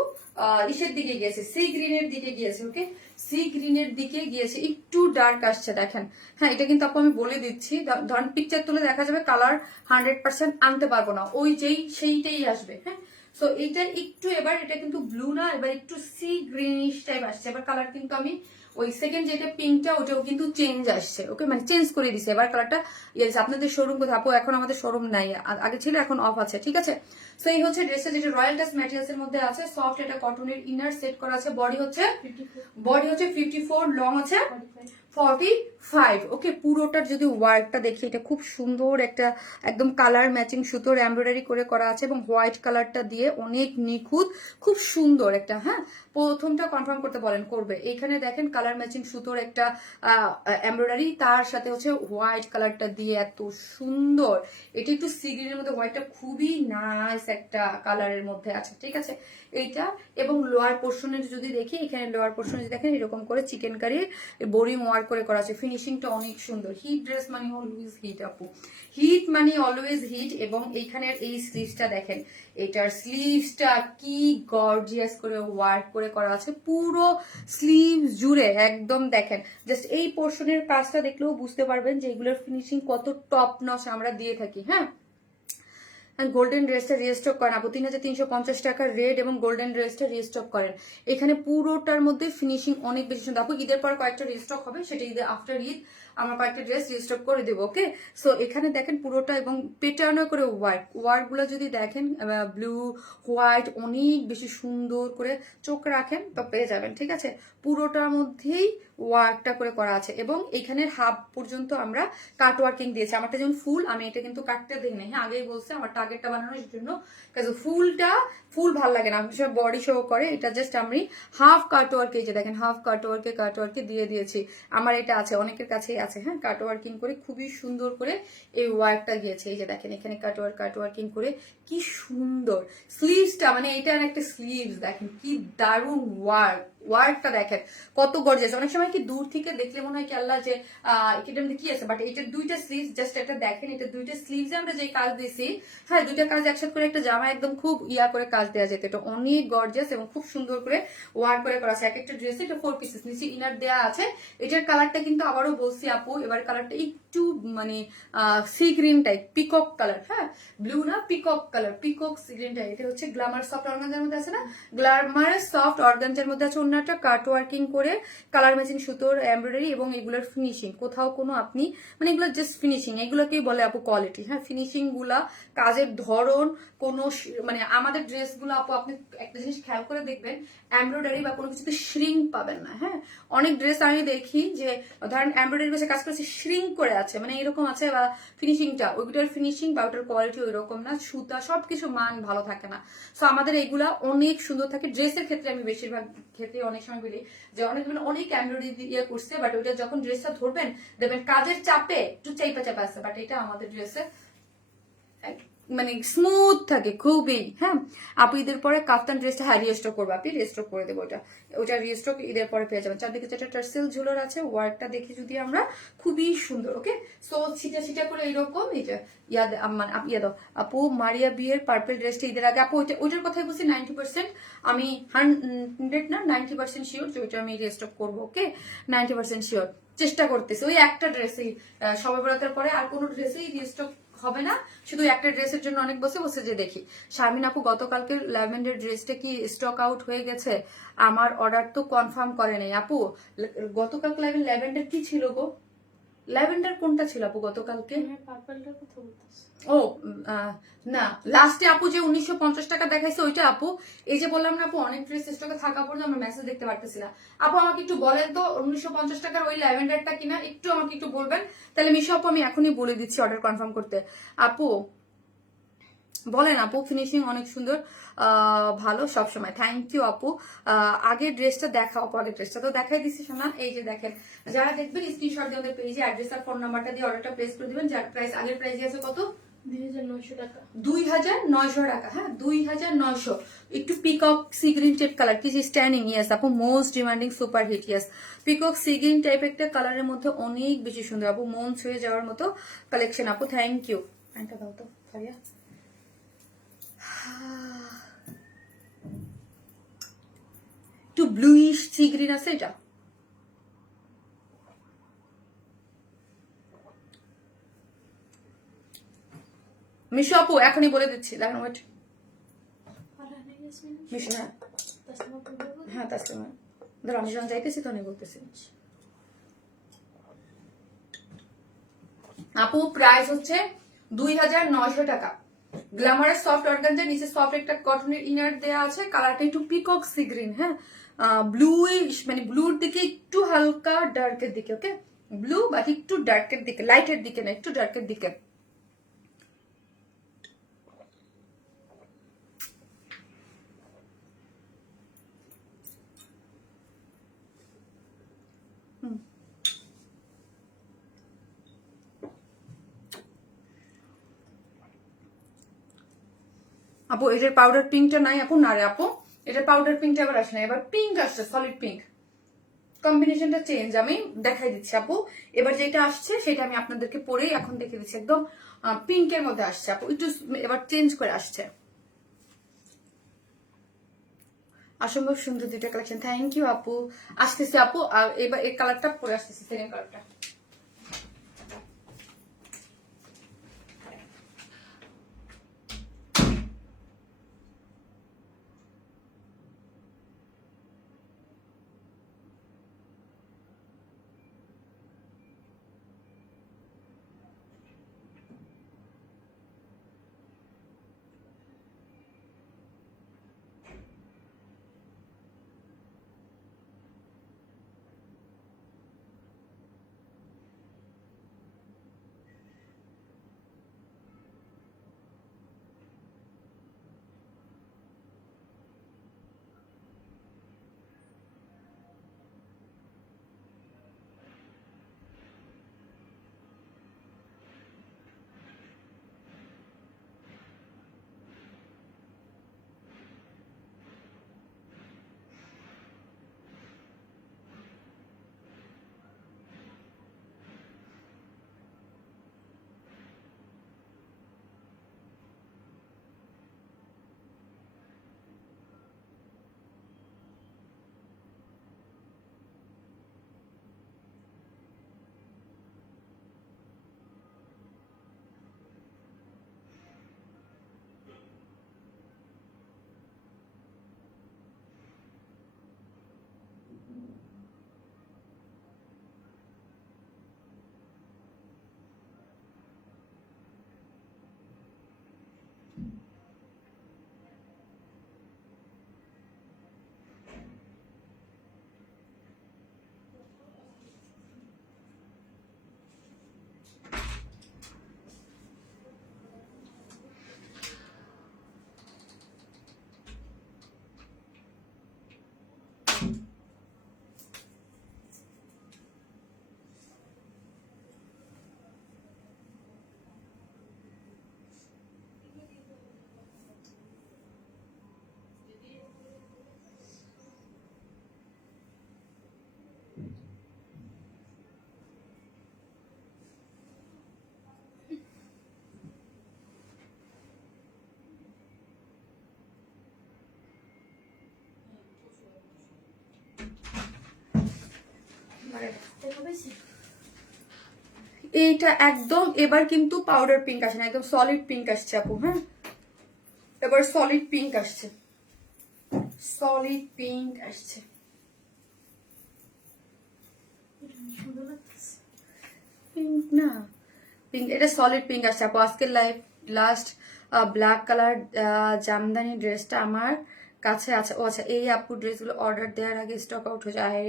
ইসের দিকে গিয়েছে, সি গ্রিনের দিকে গিয়েছে। ওকে সি গ্রিনের দিকে গিয়েছে, একটু ডার্ক আসছে দেখেন। হ্যাঁ এটা কিন্তু আপু আমি বলে দিচ্ছি, ধরেন পিকচার তুলে দেখা যাবে কালার 100% আনতে পারবো না, ওই সেইটাই আসবে। হ্যাঁ সো এইটা একটু, এবার এটা কিন্তু ব্লু না, এবার একটু সি গ্রিনিশ টাইপ আসছে। এবার কালার কিন্তু আমি ওই সেকেন্ড যেটা পিঙ্কটা ওটাও কিন্তু চেঞ্জ আসছে। ওকে মানে চেঞ্জ করে দিছে এবার কালারটা। ইয়েস আপনাদের শোরুম কোথায় আপু? এখন আমাদের শোরুম নাই, আগে ছিল এখন অফ আছে, ঠিক আছে? সো এই হচ্ছে ড্রেসটা, যেটা রয়্যাল টাচ ম্যাটেরিয়ালস এর মধ্যে আছে, সফট, এটা কটনের ইনার সেট করা আছে। বডি হচ্ছে 54, লং আছে 45। ওকে পুরোটার যদি ওয়ার্কটা দেখি, এটা খুব সুন্দর একটা একদম কালার ম্যাচিং সুতোর এমব্রয়ডারি করে করা আছে, এবং হোয়াইট কালারটা দিয়ে অনেক নিখুঁত, খুব সুন্দর একটা। হ্যাঁ প্রথমটা কনফার্ম করতে বলেন, করবে। এইখানে দেখেন কালার ম্যাচিং সুতোর একটা এমব্রয়ডারি, তার সাথে হচ্ছে হোয়াইট কালারটা দিয়ে এত সুন্দর। এটা একটু সি গ্রিনের মধ্যে, হোয়াইটটা খুবই নাইস একটা কালারের মধ্যে আছে, ঠিক আছে? এইটা এবং লোয়ার পোর্শনের যদি দেখি, এখানে লোয়ার পোর্শনে যদি দেখেন এরকম করে চিকেন কারি বোরিং ওয়ার্ক করে করা আছে, ফিনিশিংটা অনেক সুন্দর। হিট ড্রেস মানে অলওয়েজ হিট আপু, হিট মানে অলওয়েজ হিট। এবং এইখানের এই স্লিভসটা দেখেন, এটার স্লিভসটা কি গর্জিয়াস করে ওয়ার্ক করে করা আছে, পুরো স্লিভ জুড়ে একদম দেখেন। জাস্ট এই পোর্শনের কাজটা দেখলেও বুঝতে পারবেন যে এগুলোর ফিনিশিং কত টপ নচ আমরা দিয়ে থাকি। হ্যাঁ গোল্ডেন ড্রেসটা রিস্টক করেন আপু, 3350 টাকা রেড এবং গোল্ডেন ড্রেসটা রিস্টক করেন। এখানে পুরোটার মধ্যে ফিনিশিং অনেক বেশি সুন্দর আপু। ঈদের পর কয়েকটা রিস্টক হবে, সেটা ঈদের আফটার ঈদ আমার কয়েকটা ড্রেস রিস্টক করে দেবো। ওকে সো এখানে দেখেন পুরোটা, এবং প্যাটার্ন করে ওয়ার্ক গুলো যদি দেখেন ব্লু হোয়াইট অনেক বেশি সুন্দর করে চোখ রাখেন তো পেয়ে যাবেন, ঠিক আছে? পুরোটার মধ্যেই ওয়ার্কটা করে করা আছে, এবং এখানের হাফ পর্যন্ত আমরা কাট ওয়ার্কিং দিয়েছি। আমারটা যেমন ফুল, আমি এটা কিন্তু কাটতে দিই নাই, হ্যাঁ আগেই বলছি আমার টার্গেটটা বানানোর জন্য, কারণ ফুল ভাল লাগে না, বডি শো করে। এটা জাস্ট আমি হাফ কাট ওয়ার্ক, এই যে দেখেন হাফ কাট ওয়ার্কে দিয়ে দিয়েছি। আমার এটা আছে, অনেকের কাছেই আছে। হ্যাঁ কাট ওয়ার্কিং করে খুবই সুন্দর করে এই ওয়ার্কটা গিয়েছে, এই যে দেখেন এখানে কাট ওয়ার্কিং করে কি সুন্দর স্লিভসটা, মানে এটা একটা স্লিভস দেখেন কি দারুণ ওয়ার্ক, ওয়ার্কটা দেখেন কত গর্জিয়াস। অনেক সময় কি দূর থেকে দেখলে মনে হয় কি আল্লাহ যে এটার মধ্যে কি আছে, বাট এটার দুইটা স্লিভস, জাস্ট এটা দেখেন, এটা দুইটা স্লিভসে আমরা যে কাজ দিয়েছি, হ্যাঁ দুইটা কাজ একসাথে করে একটা জামা একদম খুব ইয়া করে কাজ দেওয়া যেত। এটা অনেক গর্জিয়াস এবং খুব সুন্দর করে ওয়ার্ক করে করা আছে। এক একটা ড্রেসে এটা 4 পিসেস নিচে ইনার দেওয়া আছে। এটার কালারটা কিন্তু আবারও বলছি আপু, এবার কালারটা একটু মানে C green type, peacock colour, হ্যাঁ ব্লু না, peacock colour, peacock sea green type. এটা হচ্ছে গ্ল্যামার সফট অর্গানজার মধ্যে আছে না, গ্ল্যামার সফট অর্গানজার মধ্যে আছে। অন্যটা কাট ওয়ার্কিং করে কালার ম্যাচিং সুতোর এমব্রয়ডারি এবং এগুলোর ফিনিশিং কোথাও কোনো আপনি মানে এগুলো জাস্ট ফিনিশিং, এগুলোকেই বলে আপু কোয়ালিটি। হ্যাঁ ফিনিশিং গুলা, কাজের ধরন, কোনো মানে আমাদের ড্রেস গুলো আপু আপনি একটা জিনিস খেয়াল করে দেখবেন, এমব্রয়ডারি বা কোনো কিছুতে শ্রিঙ্ক পাবেন না। হ্যাঁ অনেক ড্রেস আমি দেখি যে ধরেন এমব্রয়ডারি বেসে কাজ করেছে, শ্রিঙ্ক করে আছে, মানে এরকম আছে, বা ফিনিশিংটা ওইটার ফিনিশিং বা ওটার কোয়ালিটি ওই রকম না, সুতা সবকিছু মান ভালো থাকে না। সো আমাদের এগুলা অনেক সুন্দর থাকে। ড্রেসের ক্ষেত্রে আমি বেশিরভাগ ক্ষেত্রে অনেক সময় বলি যে অনেক অনেক এমব্রয়ডারি দিয়ে করছে, বাট ওইটা যখন ড্রেসটা ধরবেন দেখবেন কাজের চাপে একটু চাইপা চাপা আছে, বাট এটা আমাদের ড্রেসে মানে স্মুথ থাকে খুবই। হ্যাঁ আপু ঈদের পরে কাফতান ড্রেসটা হ্যাঁ রিস্টক করবো, আপনি রিস্টক করে দেবো। ওটা রিস্টক ঈদের পরে পেয়ে যাবেন। চারদিকে যেটা টার্সেল ঝুলোর আছে, ওয়ার্কটা দেখে যদি আমরা খুবই সুন্দর। ওকে সো ছিটা ছিটা করে এইরকম এটা ইয়াদ মানে ইয়া দাও আপু, মারিয়া বিয়ের পার্পল ড্রেসটা ঈদের আগে আপু ওইটার কথাই বলছি 90%, আমি 100 না 90% শিওর যে ওইটা আমি রিস্টক করবো। ওকে 90% শিওর, চেষ্টা করতেছি। ওই একটা ড্রেসেই সবাই বরাতের পরে আর কোনো ড্রেসেই রিস্টক হবে না, শুধু একটা ড্রেসের জন্য অনেক বসে বসে যে দেখি। শারমিন আপু গতকালকে ল্যাভেন্ডার ড্রেসটা কি স্টক আউট হয়ে গেছে? আমার অর্ডার তো কনফার্ম করে নাই আপু। গতকালকে ল্যাভেন্ডার কি ছিল গো? ল্যাভেন্ডার কোনটা ছিল আপু গতকালকে? পার্পলটার কথা বলতেছি। ও না, লাস্টে আপু যে 1950 টাকা দেখাইছে ওইটা আপু। এই যে বললাম না আপু অনেক ড্রেস স্টকে থাকা পর্যন্ত আমরা মেসেজ দেখতে পারতেছি না। আপু আমাকে একটু বলেন তো 1950 টাকার ওই ল্যাভেন্ডারটা কিনা, একটু আমাকে একটু বলবেন, তাহলে মিশো আপু আমি এখনই বলে দিচ্ছি অর্ডার কনফার্ম করতে। আপু বলেন আপু, ফিনিশিং অনেক সুন্দর, ভালো সবসময়। থ্যাংক ইউ আপু। আগের ড্রেসটা দেখাও, পরের ড্রেসটা তো দেখাই দিছি শোনা। এই যে দেখেন, যারা দেখবেন স্ক্রিনশট দিয়ে আমাদের পেজে অ্যাড্রেস আর ফোন নাম্বারটা দিয়ে অর্ডারটা প্লেস করে দিবেন। যার প্রাইস আগের প্রাইস আছে কত? 2900 টাকা। 2900 টাকা। হ্যাঁ 2900। একটু peacock sea green type colour, কি স্ট্যান্ডিং, ইয়েস আপু most demanding super hit, yes peacock sea green type একটা কালারের মধ্যে অনেক বেশি সুন্দর আপু, মন ছুঁয়ে যাওয়ার মতো কালেকশন আপু। Thank you. প্যান্টটা দাও তো ফারিয়া। একটু ব্লুইশ সি গ্রিন আছে এটা। মিশু আপু এখনই বলে দিচ্ছি, দেখেন ওয়েট। মিশু হ্যাঁ হ্যাঁ তাসলিমা, ধরো আমি যখন যাইতেছি তখনই বলতেছি। আপু প্রাইস হচ্ছে 2900 টাকা। গ্ল্যামারের সফট অর্গানজা, নিচে সফট একটা কটনের ইনার দেওয়া আছে, কালারটা একটু পিকক সি গ্রিন। হ্যাঁ ব্লুইশ মানে ব্লুর দিকে একটু হালকা ডার্কের দিকে। ওকে ব্লু বাট একটু ডার্কের দিকে, লাইটের দিকে না, একটু ডার্কের দিকে। আপু এটার পাউডার পিঙ্কটা নাই আপু, না রে আপু এটার পাউডার পিঙ্কটা এবার আসে না, এবার পিঙ্ক আসছে, সলিড পিঙ্ক। কম্বিনেশনটা চেঞ্জ, আমি দেখাই দিচ্ছি আপু। এবার যেটা আসছে সেটা আমি আপনাদেরকে পরেই এখন দেখে দিচ্ছি, একদম পিঙ্কের মধ্যে আসছে আপু, একটু এবার চেঞ্জ করে আসছে। অসম্ভব সুন্দর দুইটা কালেকশন, থ্যাংক ইউ আপু। আসতেছে আপু, আর এবার এই কালারটা পরে আসতেছে, সেকেন্ড কালারটা। দেখা পাইছি এইটা একদম এবার কিন্তু পাউডার পিঙ্ক আসে না, একদম সলিড পিঙ্ক আসছে আপু। হ্যাঁ, এবার সলিড পিঙ্ক আসছে, সলিড পিঙ্ক আসছে। সুন্দর লাগতেছে পিঙ্ক না, পিঙ্ক, এটা সলিড পিঙ্ক আসছে আপু। আজকের লাস্ট ব্ল্যাক কালার জামদানি ড্রেসটা আমার কাছে আছে। ও আচ্ছা, এই আপু ড্রেসগুলো অর্ডার দেওয়ার আগে স্টক আউট হয়ে যায়।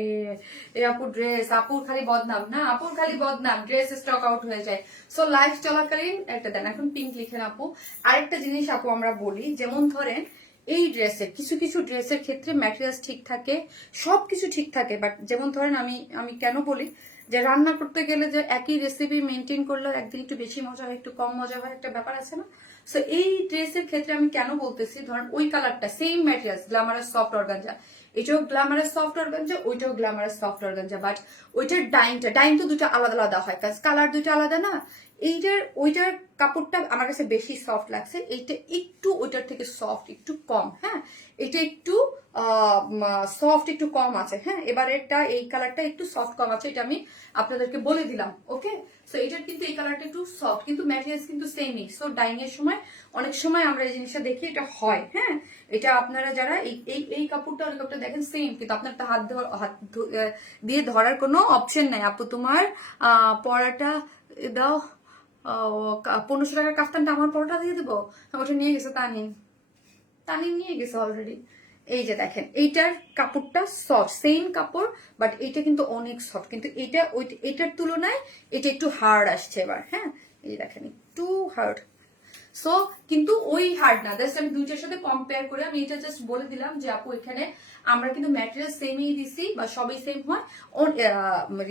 এই আপু ড্রেস, আপুর খালি বদনাম না, আপুর খালি বদনাম, ড্রেস স্টক আউট হয়ে যায়। সো লাইফ চলাকালীন একটা দেন, এখন পিঙ্ক লিখেন আপু। আরেকটা জিনিস আপু আমরা বলি, যেমন ধরেন এই ড্রেসের কিছু কিছু ড্রেসের ক্ষেত্রে ম্যাটেরিয়ালস ঠিক থাকে, সবকিছু ঠিক থাকে, বাট যেমন ধরেন আমি কেন বলি যে রান্না করতে গেলে যে একই রেসিপি মেনটেন করলেও একদিন একটু বেশি মজা হয়, একটু কম মজা হয়, একটা ব্যাপার আছে না। সো এই ড্রেসের ক্ষেত্রে আমি কেন বলতেছি, ধরেন ওই কালারটা same materials, glamorous soft organza, এটাও গ্ল্যামারাস সফট অর্গানজা, ওইটাও গ্ল্যামারাস সফট অর্গানজা, বাট ওইটার ডাইন তো দুটো আলাদা আলাদা হয়, কাজ কালার দুটো আলাদা না। ওইটার কাপড়টা আমার কাছে বেশি সফট লাগছে, এইটা একটু ওইটার থেকে সফট একটু কম। হ্যাঁ, এটা একটু সফট একটু কম আছে। হ্যাঁ, এবারেরটা এই কালারটা একটু সফট কম আছে, এটা আমি আপনাদেরকে বলে দিলাম। ওকে, সো এটার কিন্তু এই কালারটা একটু সফট, কিন্তু ম্যাটেরিয়ালস কিন্তু সেমই। সো ডাইং এর সময় অনেক সময় আমরা এই জিনিসটা দেখি, এটা হয়। হ্যাঁ, এটা আপনারা যারা এই কাপড়টা ওই কাপড়টা দেখেন সেম, কিন্তু আপনার তো দিয়ে ধরার কোনো অপশন নাই। আপু তোমার পরাটা দাও, 1500 টাকার কাফতানটা আমার পরোটা দিয়ে দেবো, ওটা নিয়ে গেছে তানি নিয়ে গেছে অলরেডি। এই যে দেখেন, এইটার কাপড়টা সফট, সেম কাপড়, বাট এইটা কিন্তু অনেক সফট, কিন্তু এটার তুলনায় এটা একটু হার্ড আসছে এবার। হ্যাঁ, এই যে দেখেন একটু হার্ড। সো কিন্তু ওই হার্ড না, জাস্ট আমি দুইটার সাথে কম্পেয়ার করে আমি এটা জাস্ট বলে দিলাম যে আপু এখানে আমরা কিন্তু ম্যাটেরিয়াল সেমই দিছি বা সবই সেম হয়।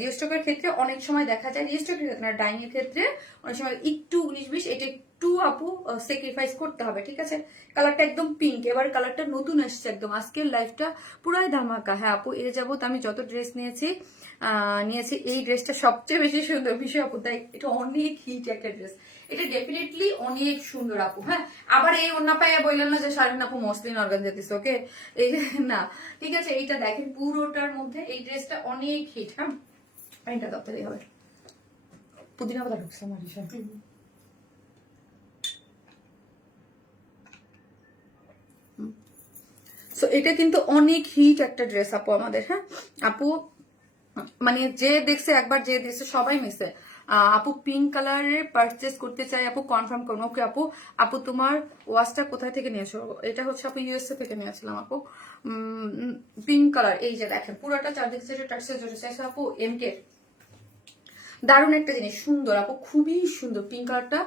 রিস্টকের ক্ষেত্রে অনেক সময় দেখা যায়, রিস্টকের ক্ষেত্রে না, ডাইং এর ক্ষেত্রে অনেক সময় একটু 19-20 এটা একটু আপু স্যাক্রিফাইস করতে হবে। ঠিক আছে, কালারটা একদম পিঙ্ক, এবার কালারটা নতুন আসছে একদম, আজকের লাইফটা পুরাই ধামাকা। হ্যাঁ আপু, এর যাবত আমি যত ড্রেস নিয়েছি এই ড্রেসটা সবচেয়ে বেশি সুন্দর বিষয় আপু, তাই এটা অনেক হিট একটা ড্রেস, এটা ডেফিনেটলি অনেক সুন্দর আপু। হ্যাঁ, আবার এই অন্য পাইয়া বললেন না যে শারীন আপু মসলিন অর্গানজা দিচ্ছে। ওকে, এই না, ঠিক আছে, এইটা দেখেন পুরোটার মধ্যে এই ড্রেসটা অনেক হিট। হ্যাঁ, প্যান্টটা দপ্তরেই হবে, পুদিনা পাতা ঢুকছে আমার হিসাব। সো এটা কিন্তু অনেক হিট একটা ড্রেস আপু আমাদের। হ্যাঁ আপু, মানে যে দেখছে একবার, যে দেখছে সবাই মিশে। আপু পিঙ্ক কালারের পারচেস করতে চাই আপু, কনফার্ম করুন। ওকে আপু, আপু তোমার ওয়াচটা কোথায় থেকে নিয়েছো? এটা হচ্ছে আপু ইউএসএ থেকে নিয়েছিলাম আপু, পিঙ্ক কালার। এই যে দেখেন পুরোটা চারদিক থেকে টাচছে আপু, এমকে দারুণ একটা জিনিস, সুন্দর আপু, খুবই সুন্দর পিঙ্ক কালারটা,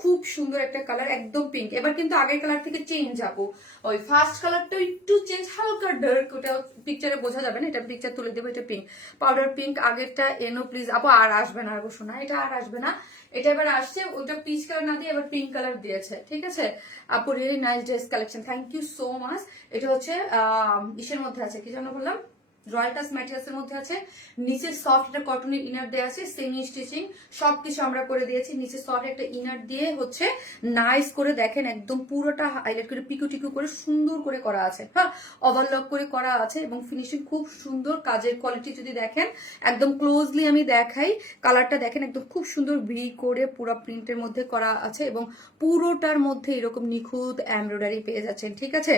খুব সুন্দর একটা কালার, একদম পিঙ্ক। এবার কিন্তু আগের কালার থেকে চেঞ্জ আপু, ওই ফার্স্ট কালারটা একটু চেঞ্জ, হালকা ডার্ক, ওটা পিকচারে বোঝা যাবে না, এটা পিকচার তুলে দেবো। এটা পিঙ্ক, পাউডার পিঙ্ক আগেরটা। এনো প্লিজ আপু, আর আসবে না আপু, শোনা এটা আর আসবে না, এটা এবার আসছে, ওইটা পিচ কালার না দিয়ে এবার পিঙ্ক কালার দিয়েছে। ঠিক আছে আপু, really nice dress collection, thank you so much. এটা হচ্ছে ইসের মধ্যে আছে, কি যেন বললাম, রয়্যাল টাচ ম্যাটেরিয়ালস এর মধ্যে আছে, নিচে সফট একটা কটনের ইনার দেওয়া আছে, সেমি স্টিচিং সবকিছু আমরা করে দিয়েছি। নিচে সফট একটা ইনার দিয়ে হচ্ছে নাইস করে দেখেন একদম পুরোটা হাইলাইট করে পিকু টিকু করে সুন্দর করে করা আছে। হ্যাঁ, ওভারলক করে করা আছে এবং ফিনিশিং খুব সুন্দর। কাজের কোয়ালিটি যদি দেখেন একদম ক্লোজলি আমি দেখাই, কালারটা দেখেন একদম খুব সুন্দর ভি করে পুরো প্রিন্টের মধ্যে করা আছে এবং পুরোটার মধ্যে এরকম নিখুঁত এমব্রয়ডারি পেয়ে যাচ্ছেন। ঠিক আছে,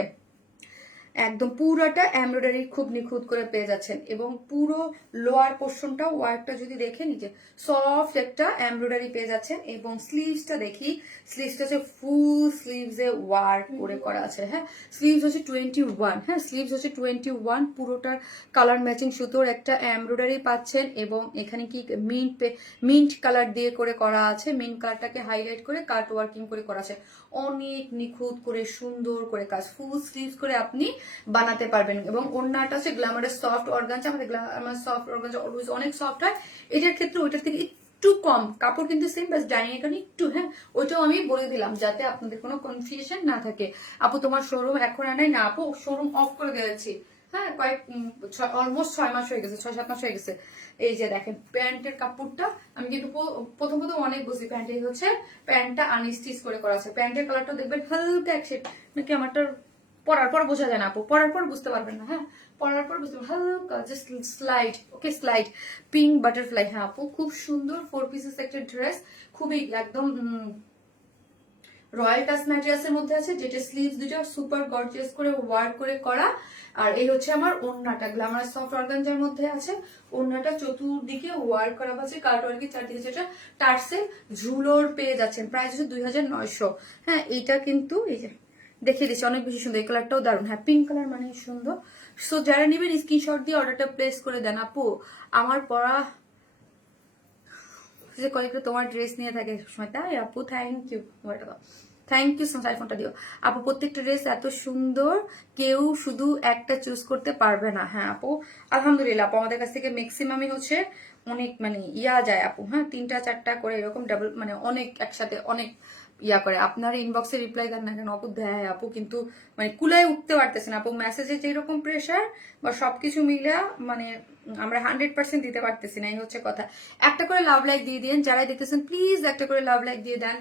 একদম পুরোটা এমব্রয়ডারি খুব নিখুঁত করে পেয়ে যাচ্ছেন এবং পুরো লোয়ার পোর্শনটা ওয়ার্কটা যদি দেখে নিচে সফট একটা এমব্রয়ডারি পেয়ে যাচ্ছেন এবং স্লিভসটা দেখি, স্লিভসটা হচ্ছে ফুল স্লিভসে ওয়ার্ক করে করা আছে। হ্যাঁ, স্লিভস হচ্ছে 21। হ্যাঁ, স্লিভস হচ্ছে 21, পুরোটার কালার ম্যাচিং সুতোর একটা এমব্রয়ডারি পাচ্ছেন এবং এখানে কি মিন্ট কালার দিয়ে করে করা আছে, মিন্ট কালারটাকে হাইলাইট করে কাট ওয়ার্কিং করে করা আছে, অনেক নিখুঁত করে সুন্দর করে কাজ, ফুল স্লিভস করে আপনি বানাতে পারবেন। এবং ওড়নাটা হচ্ছে গ্ল্যামারাস সফট অর্গানজা, আমাদের গ্ল্যামারাস সফট অর্গানজা অলওয়েজ অনেক সফট হয়, এটার ক্ষেত্রে ওইটার থেকে একটু কম, কাপড় কিন্তু সেম, বাস ডাইনিং এর কারণে একটু। হ্যাঁ, ওইটাও আমি বলে দিলাম যাতে আপনাদের কোনো কনফিউশন না থাকে। আপু তোমার শোরুম এখন আর নাই না আপু, শোরুম অফ করে দিয়েছি। হ্যাঁ, অলমোস্ট 6 মাস হয়ে গেছে, 6-7 মাস হয়ে গেছে। এই যে দেখেন প্যান্টের কাপড়টা, আমি কিন্তু প্রথম অনেক বুঝি প্যান্ট, এই হচ্ছে প্যান্টটা আনস্টিচ করে করা আছে। প্যান্টের কালারটা দেখবেন হালকা এক শেড, নাকি আমারটা পরার পর বোঝা যায় না আপু, পরার পর বুঝতে পারবেন না। হ্যাঁ, পরার পর বুঝতে পারবেন, হালকা জাস্ট স্লাইড, ওকে স্লাইড, পিঙ্ক বাটারফ্লাই। হ্যাঁ আপু, খুব সুন্দর 4 পিসেস একটা ড্রেস, খুবই একদম রয়্যাল টাচ ম্যাটেরিয়ালসের মধ্যে আছে, যেটা স্লিভস দুটো সুপার গর্জিয়াস করে ওয়ার্ক করে করা। আর এই হচ্ছে আমার ওড়নাটা, গ্ল্যামারাস সফট অর্গানজার মধ্যে আছে। ওড়নাটা চতুর্দিকে ওয়ার্ক করা আছে, কাট ওয়ার্কের চারদিকে, যেটা টার্সেল ঝুলোর পেয়ে যাচ্ছেন, প্রাইস হচ্ছে 2900। হ্যাঁ, এইটা কিন্তু এই যে দেখিয়ে দিচ্ছি, অনেক বেশি সুন্দর, এই কালারটাও দারুণ। হ্যাঁ, পিঙ্ক কালার মানে সুন্দর। সো যারা নেবেন স্ক্রিনশট দিয়ে অর্ডারটা প্লেস করে দেন। আপু আমার পরা যে কয়েকটা তোমার ড্রেস নিয়ে থাকে সময়, তাই আপু thank you, thank you so much, আইফোনটা দিও আপু। প্রত্যেকটা ড্রেস এত সুন্দর, কেউ শুধু একটা চুজ করতে পারবে না। হ্যাঁ আপু, আলহামদুলিল্লাহ আপু, আমাদের কাছ থেকে ম্যাক্সিমামই হচ্ছে অনেক মানে ইয়া যায় আপু। হ্যাঁ, 3টা 4টা করে এরকম ডাবল, মানে অনেক একসাথে অনেক ইয়া করে। আপনার ইনবক্সে রিপ্লাই দেন না কেন আপু, দেয় আপু, কিন্তু মানে কুলায় উঠতে পারতেছেন আপু, মেসেজে যেরকম প্রেশার বা সবকিছু মিলে মানে আমরা 100% দিতে পারতেছি না, এই হচ্ছে কথা। একটা করে লাভ লাইক দিয়ে দিন যারাই দেখতেছেন, প্লিজ একটা করে লাভ লাইক দিয়ে দেন।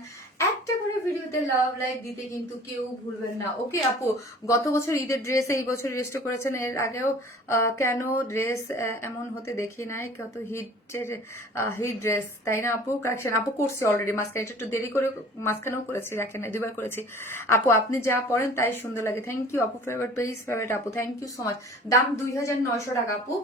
একটা করে ভিডিওতে লাভ লাইক দিতে কিন্তু কেউ ভুলবেন না, ওকে আপু। গত বছর ঈদের ড্রেস এই বছর রেস্ট করেছেন, এর আগেও কেন ড্রেস এমন হতে দেখি নাই, কত হিট ড্রেস, তাই না আপু? কালেকশন আপু করছি অলরেডি, মাঝখানে একটু দেরি করে, মাঝখানেও করেছি, রাখেন না, 2বার করেছি আপু। আপনি যা পড়েন তাই সুন্দর লাগে, থ্যাংক ইউ আপু। ফেভারিট পেজ ফেভারিট আপু, থ্যাংক ইউ সো মাচ। দাম 2900 টাকা আপু,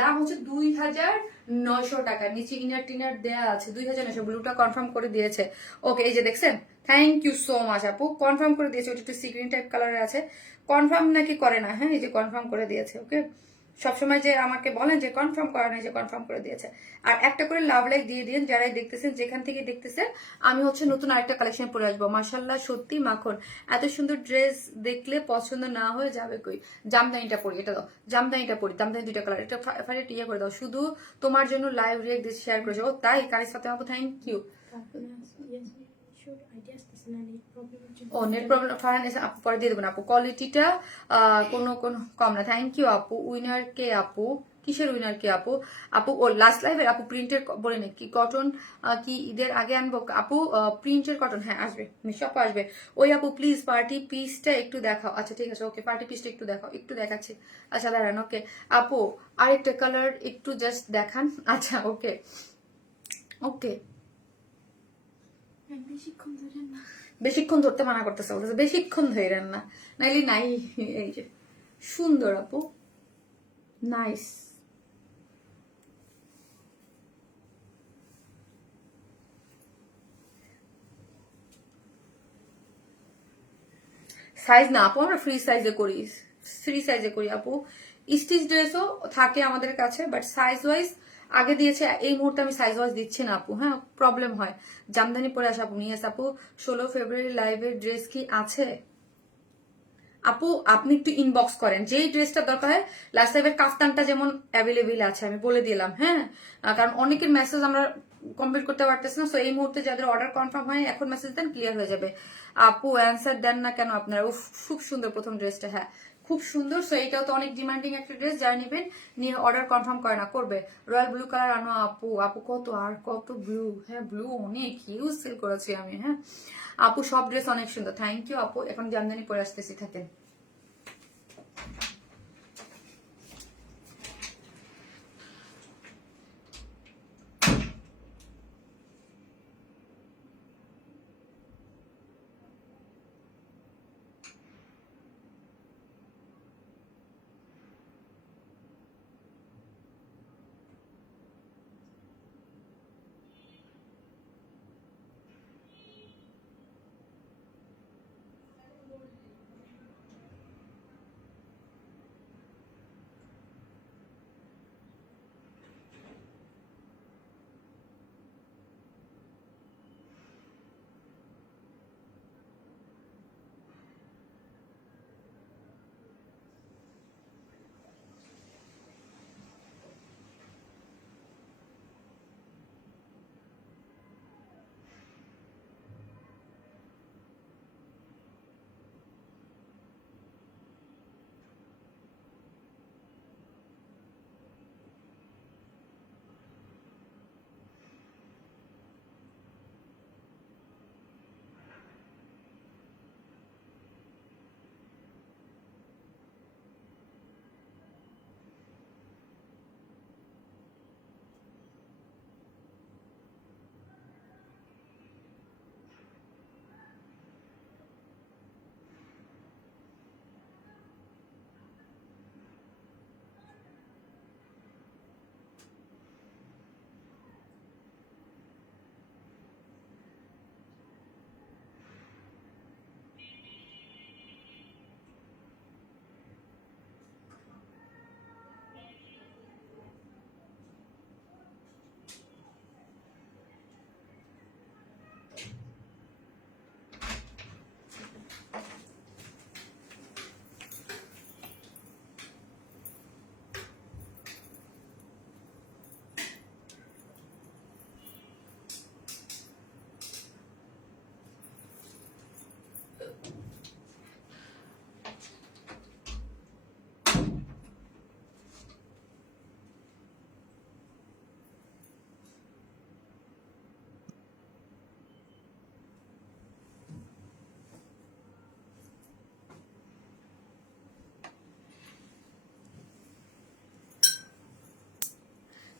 দাম হচ্ছে 2900 টাকা। নিচে ইনার টিনার দেয়া আছে, 2900। ব্লুটা কনফার্ম করে দিয়েছে, ওকে এই যে দেখছেন, থ্যাংক ইউ সো মাচ আপু, কনফার্ম করে দিয়েছে। ওটা একটু সিগ্রিন টাইপ কালারে আছে, কনফার্ম নাকি করে না, হ্যাঁ এই যে কনফার্ম করে দিয়েছে, ওকে। সবসময় যে আমাকে বলেন যে কনফার্ম করা নাই, যে কনফার্ম করে দিয়েছে। আর একটা করে লাভ লাইক দিয়ে দিন যারাই দেখতেছেন, যেখান থেকে দেখতেছেন। আমি হচ্ছে নতুন আরেকটা কালেকশন পরে আসবো, মাশাল্লাহ সত্যি মাখন, এত সুন্দর ড্রেস দেখলে পছন্দ না হয়ে যাবে কই। জামদানিটা পরি, এটা দাও, জামদানিটা পরি, জামদানি 2টা কালার, এটা ফাইনালি ইয়ে করে দাও, শুধু তোমার জন্য লাইভ রিয়েক্ট শেয়ার করেছো। ও তাই, কারিস ফাতে আপু থ্যাংক ইউ। ও নেট প্রবলেম, ফারান আপু পরে দিয়ে দেবেন আপু। কোয়ালিটিটা কোনো কম না, থ্যাংক ইউ আপু। উইনার কে আপু, কিসের উইনার কে আপু? আপু ও লাস্ট লাইভের আপু প্রিন্টের বলে নে, কি কটন কি ঈদের আগে আনবো আপু? প্রিন্টের কটন হ্যাঁ আসবে, নিঃসব আসবে। ওই আপু প্লিজ পার্টি পিসটা একটু দেখাও। আচ্ছা ঠিক আছে, ওকে পার্টি পিসটা একটু দেখাও, একটু দেখাচ্ছি। আচ্ছা দাঁড়ান, ওকে আপু আরেকটা কালার একটু জাস্ট দেখান। আচ্ছা ওকে ওকে, বেশিক্ষণ ধরতে মানা করতেছে, বলতেছে বেশিক্ষণ ধরেন না, নাইলে নাই। এই যে সুন্দর আপু, নাইস। সাইজ না আপু, আমরা ফ্রি সাইজে করি, ফ্রি সাইজে করি আপু। স্টিচ ড্রেসও থাকে আমাদের কাছে, বাট সাইজ ওয়াইজ আগে দিয়েছে, এই মুহূর্তে আমি সাইজ ওয়াইজ দিচ্ছি না আপু। হ্যাঁ প্রবলেম হয়। জামদানি পরে আসা আপু, নিয়ে আপু 16 ফেব্রুয়ারি লাইভের ড্রেস কি আছে আপু? আপনি একটু ইনবক্স করেন, যেই ড্রেসটা দরকার হয়। লাস্ট টাইমের কাফতানটা যেমন অ্যাভেলেবেল আছে, আমি বলে দিলাম। হ্যাঁ, কারণ অনেকের মেসেজ আমরা কমপ্লিট করতে পারতেছি না, সো এই মুহূর্তে যাদের অর্ডার কনফার্ম হয় এখন মেসেজ দেন, ক্লিয়ার হয়ে যাবে। আপু অ্যান্সার দেন না কেন আপনারা? খুব সুন্দর প্রথম ড্রেসটা, হ্যাঁ খুব সুন্দর। সো এইটাও তো অনেক ডিমান্ডিং একটা ড্রেস, যারা নেবেন নিয়ে অর্ডার কনফার্ম করে না করবে। রয়্যাল ব্লু কালার আনো আপু, আপু কত আর কত ব্লু, হ্যাঁ ব্লু অনেক ইউজ সেল করেছি আমি। হ্যাঁ আপু সব ড্রেস অনেক সুন্দর, থ্যাংক ইউ আপু। এখন জামদানি পরে আসতেছি, থাকেন।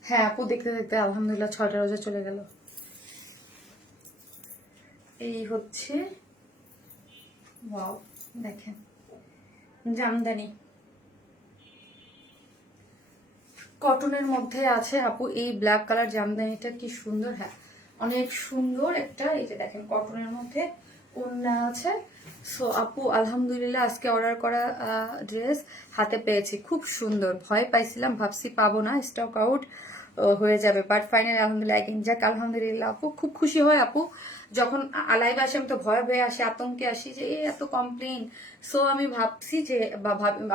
হ্যাঁ আপু, দেখতে দেখতে আলহামদুলিল্লাহ 6টা রোজা চলে গেল। এই হচ্ছে, ওয়াও, দেখেন জামদানি কটনের মধ্যে আছে আপু। এই ব্ল্যাক কালার জামদানিটা কি সুন্দর, হ্যাঁ অনেক সুন্দর একটা। এই যে দেখেন কটনের মধ্যে ওড়না আছে। সো আপু আলহামদুলিল্লাহ আজকে অর্ডার করা ড্রেস হাতে পেয়েছি, খুব সুন্দর। ভয় পাইছিলাম, ভাবছি পাবো না, স্টক আউট হয়ে যাবে, বাট ফাইনালি আলহামদুলিল্লাহ যাক আলহামদুলিল্লাহ আপু। খুব খুশি হয় আপু যখন লাইভ আসে, আমি তো ভয় ভয়ে আসি, আতঙ্কে আসি যে এত কমপ্লেন। সো আমি ভাবছি যে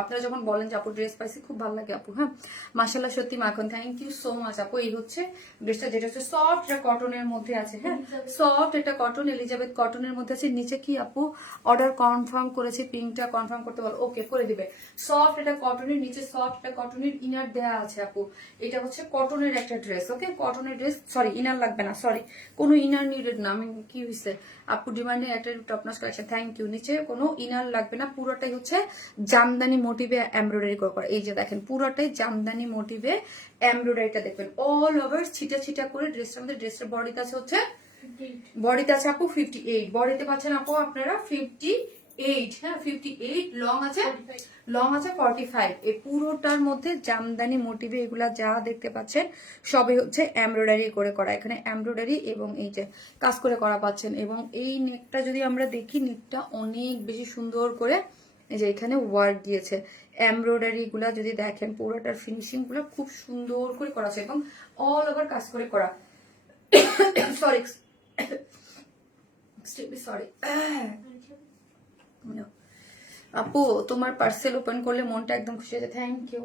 আপনারা যখন বলেন যে আপু ড্রেস পাইছি, খুব ভালো লাগে আপু। হ্যাঁ মাশাআল্লাহ, সত্যি মাখন, থ্যাংক ইউ সো মাচ আপু। এই হচ্ছে ড্রেসটা, যেটা হচ্ছে সফট, এটা কটনের মধ্যে আছে। হ্যাঁ সফট, এটা কটন, এলিজাবেথ কটনের মধ্যে আছে। নিচে কি আপু অর্ডার কনফার্ম করেছি, পিঙ্কটা কনফার্ম করতে বলো, ওকে করে দিবে। সফট, এটা কটনের, নিচে সফট, এটা কটনের, ইনার দেয়া আছে আপু। এটা হচ্ছে কটনের একটা ড্রেস, ওকে কটনের ড্রেস, সরি ইনার লাগবে না, সরি কোনো ইনার নিডেড না। আমি কি হয়েছে আপু, ডিমান্ডিং একটা টপনচ কালেকশন, থ্যাংক ইউ। নিচে কোনো ইনার লাগবে না, পুরোটাই হচ্ছে জামদানি মোটিভে এমব্রয়ডারি করা। এই যে দেখেন পুরোটাই জামদানি মোটিভে এমব্রয়ডারিটা দেখবেন অল ওভার ছিটা ছিটা করে। ড্রেসটার মধ্যে, ড্রেসটার বডিতে আছে হচ্ছে, বডিতে আছে আপু 58, বডিতে পাচ্ছেন আপু আপনারা 58, হ্যাঁ 58, লং আছে 45। এই পুরোটার মধ্যে জামদানি মোটিভে এগুলা যা দেখতে পাচ্ছেন সবই হচ্ছে এমব্রয়ডারি করে করা। এখানে এমব্রয়ডারি এবং এই যে কাজ করে করা পাচ্ছেন। এবং এই নেকটা যদি আমরা দেখি, নেকটা অনেক বেশি সুন্দর করে এই যে এখানে ওয়ার্ক দিয়েছে। এমব্রয়ডারি গুলা যদি দেখেন, পুরোটার ফিনিশিং গুলো খুব সুন্দর করে করা আছে এবং অল ওভার কাজ করে করা। সরি সরি আপু, তোমার পার্সেল ওপেন করলে মনটা একদম খুশি হয়েছে, থ্যাংক ইউ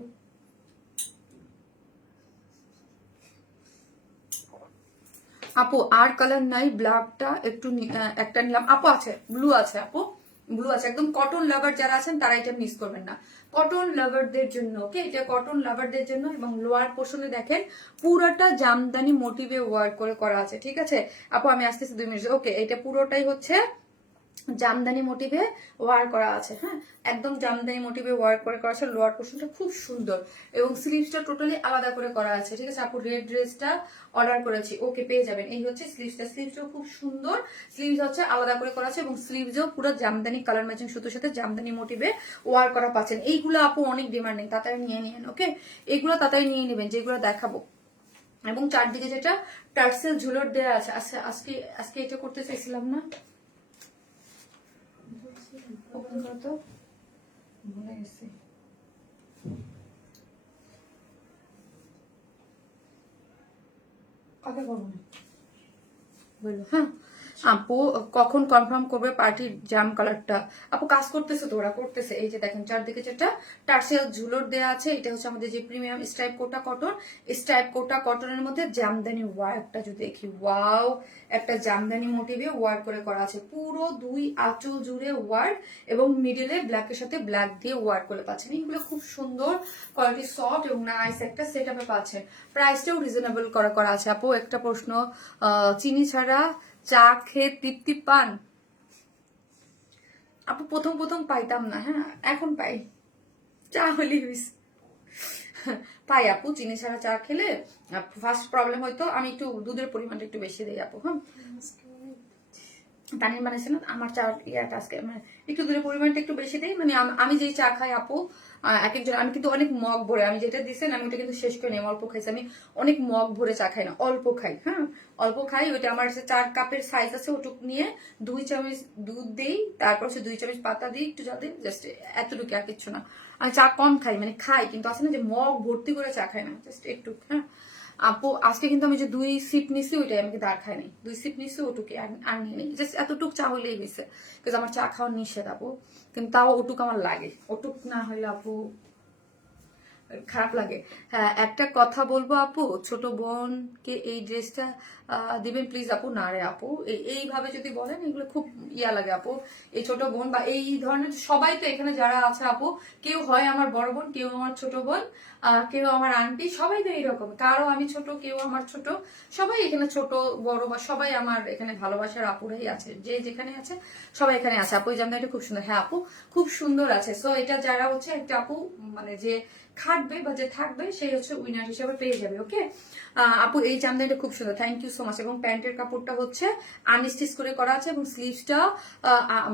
আপু। আর কালার নাই, ব্ল্যাকটা একটু একটা নিলাম আপু। আছে ব্লু আছে আপু, ব্লু আছে। একদম কটন লাভার যারা আছেন তারা এটা মিস করবেন না, কটন লাভারদের জন্য, ওকে এটা কটন লাভারদের জন্য। এবং লোয়ার পোর্শনে দেখেন পুরোটা জামদানি মোটিভে ওয়ার্ক করে করা আছে, ঠিক আছে আপু। আমি আসতেছি 2 মিনিট, ওকে এটা পুরোটাই হচ্ছে জামদানি মোটিভে ওয়ার করা আছে। হ্যাঁ একদম জামদানি মোটিভে ওয়ার করে করা আছে। লোয়ার পোর্শনটা খুব সুন্দর এবং স্লিভসটা টোটালি আলাদা করে করা আছে, ঠিক আছে আপু। রেড ড্রেসটা অর্ডার করেছি, ওকে পেয়ে যাবেন। এই হচ্ছে স্লিভসটা, স্লিভসটাও খুব সুন্দর। স্লিভস হচ্ছে আলাদা করে করা আছে এবং স্লিভসও পুরো জামদানি কালার ম্যাচিং সুতোর সাথে জামদানি মোটিভে ওয়ার করা পাচ্ছেন। এইগুলো আপু অনেক ডিমান্ডিং, তাড়াতাড়ি নিয়ে নিন, ওকে এইগুলো তাড়াতাড়ি নিয়ে নেবেন যেগুলো দেখাবো। এবং চারদিকে যেটা টার্সেল ঝুলট দেওয়া আছে, আজকে আজকে এটা করতে চাইছিলাম না, ওপেন করো তো, ভুলে গেছি। কথা বলবো না বললো, হ্যাঁ আপু কখন কনফার্ম করবে পার্টির জাম কালারটা? আপু কাজ করতেছে তো, ওরা করতেছে। এই যে দেখেন চারদিকে যেটা টার্সেল ঝুলট দেওয়া আছে, এটা হচ্ছে আমাদের যে প্রিমিয়াম স্ট্রাইপ কোটা কটন। স্ট্রাইপ কোটা কটনের মধ্যে জামদানি ওয়ার্কটা যদি দেখি, ওয়াও, একটা জামদানি মোটিভে ওয়ার্ক করে করা আছে। পুরো 2 আঁচল জুড়ে ওয়ার্ক এবং মিডলে ব্ল্যাকের সাথে ব্ল্যাক দিয়ে ওয়ার্ক করে পাচ্ছেন। এগুলো খুব সুন্দর কোয়ালিটি, সফট এবং নাইস একটা সেট আপে পাচ্ছেন। প্রাইসটাও রিজনেবল করা আছে আপু। একটা প্রশ্ন, চিনি ছাড়া চা খেয়ে তৃপ্তি পান? আপু প্রথম প্রথম পাইতাম না, হ্যাঁ এখন পাই, চা হলে পাই আপু। চিনি ছাড়া চা খেলে ফার্স্ট প্রবলেম হয়তো, আমি একটু দুধের পরিমাণটা একটু বেশি দিই আপু। হ্যাঁ তানির বানাইছে না আমার চা ইয়াটা, আজকে মানে একটু দুধের পরিমাণটা একটু বেশি দিই। মানে আমি যেই চা খাই আপু, এক একজন, আমি কিন্তু অনেক মগ ভরে, আমি যেটা দিচ্ছেন আমি ওটা কিন্তু শেষ করে নিই, অল্প খাইছি। আমি অনেক মগ ভরে চা খাই না, অল্প খাই। হ্যাঁ অল্প খাই, ওইটা আমার 4 কাপের সাইজ আছে, ওটুক নিয়ে 2 চামচ দুধ দিই, তারপর হচ্ছে 2 চামচ পাতা দিই, একটু জল দিই, জাস্ট এতটুকু, আর কিচ্ছু না। আমি চা কম খাই, মানে খাই কিন্তু আছে না যে মগ ভর্তি করে চা খাই না, জাস্ট একটু। হ্যাঁ আপু আজকে কিন্তু আমি যে 2 সিপ নিছি, ওইটাই আমি কিন্তু আর খাই নাই। 2 সিপ নিছি, ওটুকে আর নিয়ে নেই, জাস্ট এতটুক চা হইলেই হয়েছে। কিন্তু আমার চা খাওয়া নিষেধ আপু, কিন্তু তাও ওটুক আমার লাগে, ওটুক না হইলে আপু খারাপ লাগে। হ্যাঁ একটা কথা বলবো আপু, ছোট বোনকে এই ড্রেসটা দিবেন প্লিজ আপু? না রে আপু, এইভাবে যদি বলেন এগুলো খুব ইয়া লাগে আপু। এই ছোট বোন বা এই ধরনের সবাই তো এখানে যারা আছে আপু, কেউ হয় আমার বড় বোন, কেউ আমার ছোট বোন, কেউ আমার আন্টি, সবাই তো এইরকম। কারো আমি ছোট, কেউ আমার ছোট, সবাই এখানে ছোট বড় বা সবাই আমার এখানে ভালোবাসার আপুরাই আছে, যে যেখানে আছে সবাই এখানে আছে আপু। এই জামদানিটা খুব সুন্দর। হ্যাঁ আপু, খুব সুন্দর আছে। সো এটা যারা হচ্ছে একটা আপু মানে যে খাটবে বা যে থাকবে সেই হচ্ছে উইনার হিসেবে পেয়ে যাবে। ওকে আপু, এই জামদানিটা খুব সুন্দর, থ্যাংক ইউ সো মাচ। এবং প্যান্টের কাপড়টা হচ্ছে আনস্টিচ করে করা আছে এবং স্লিভসটা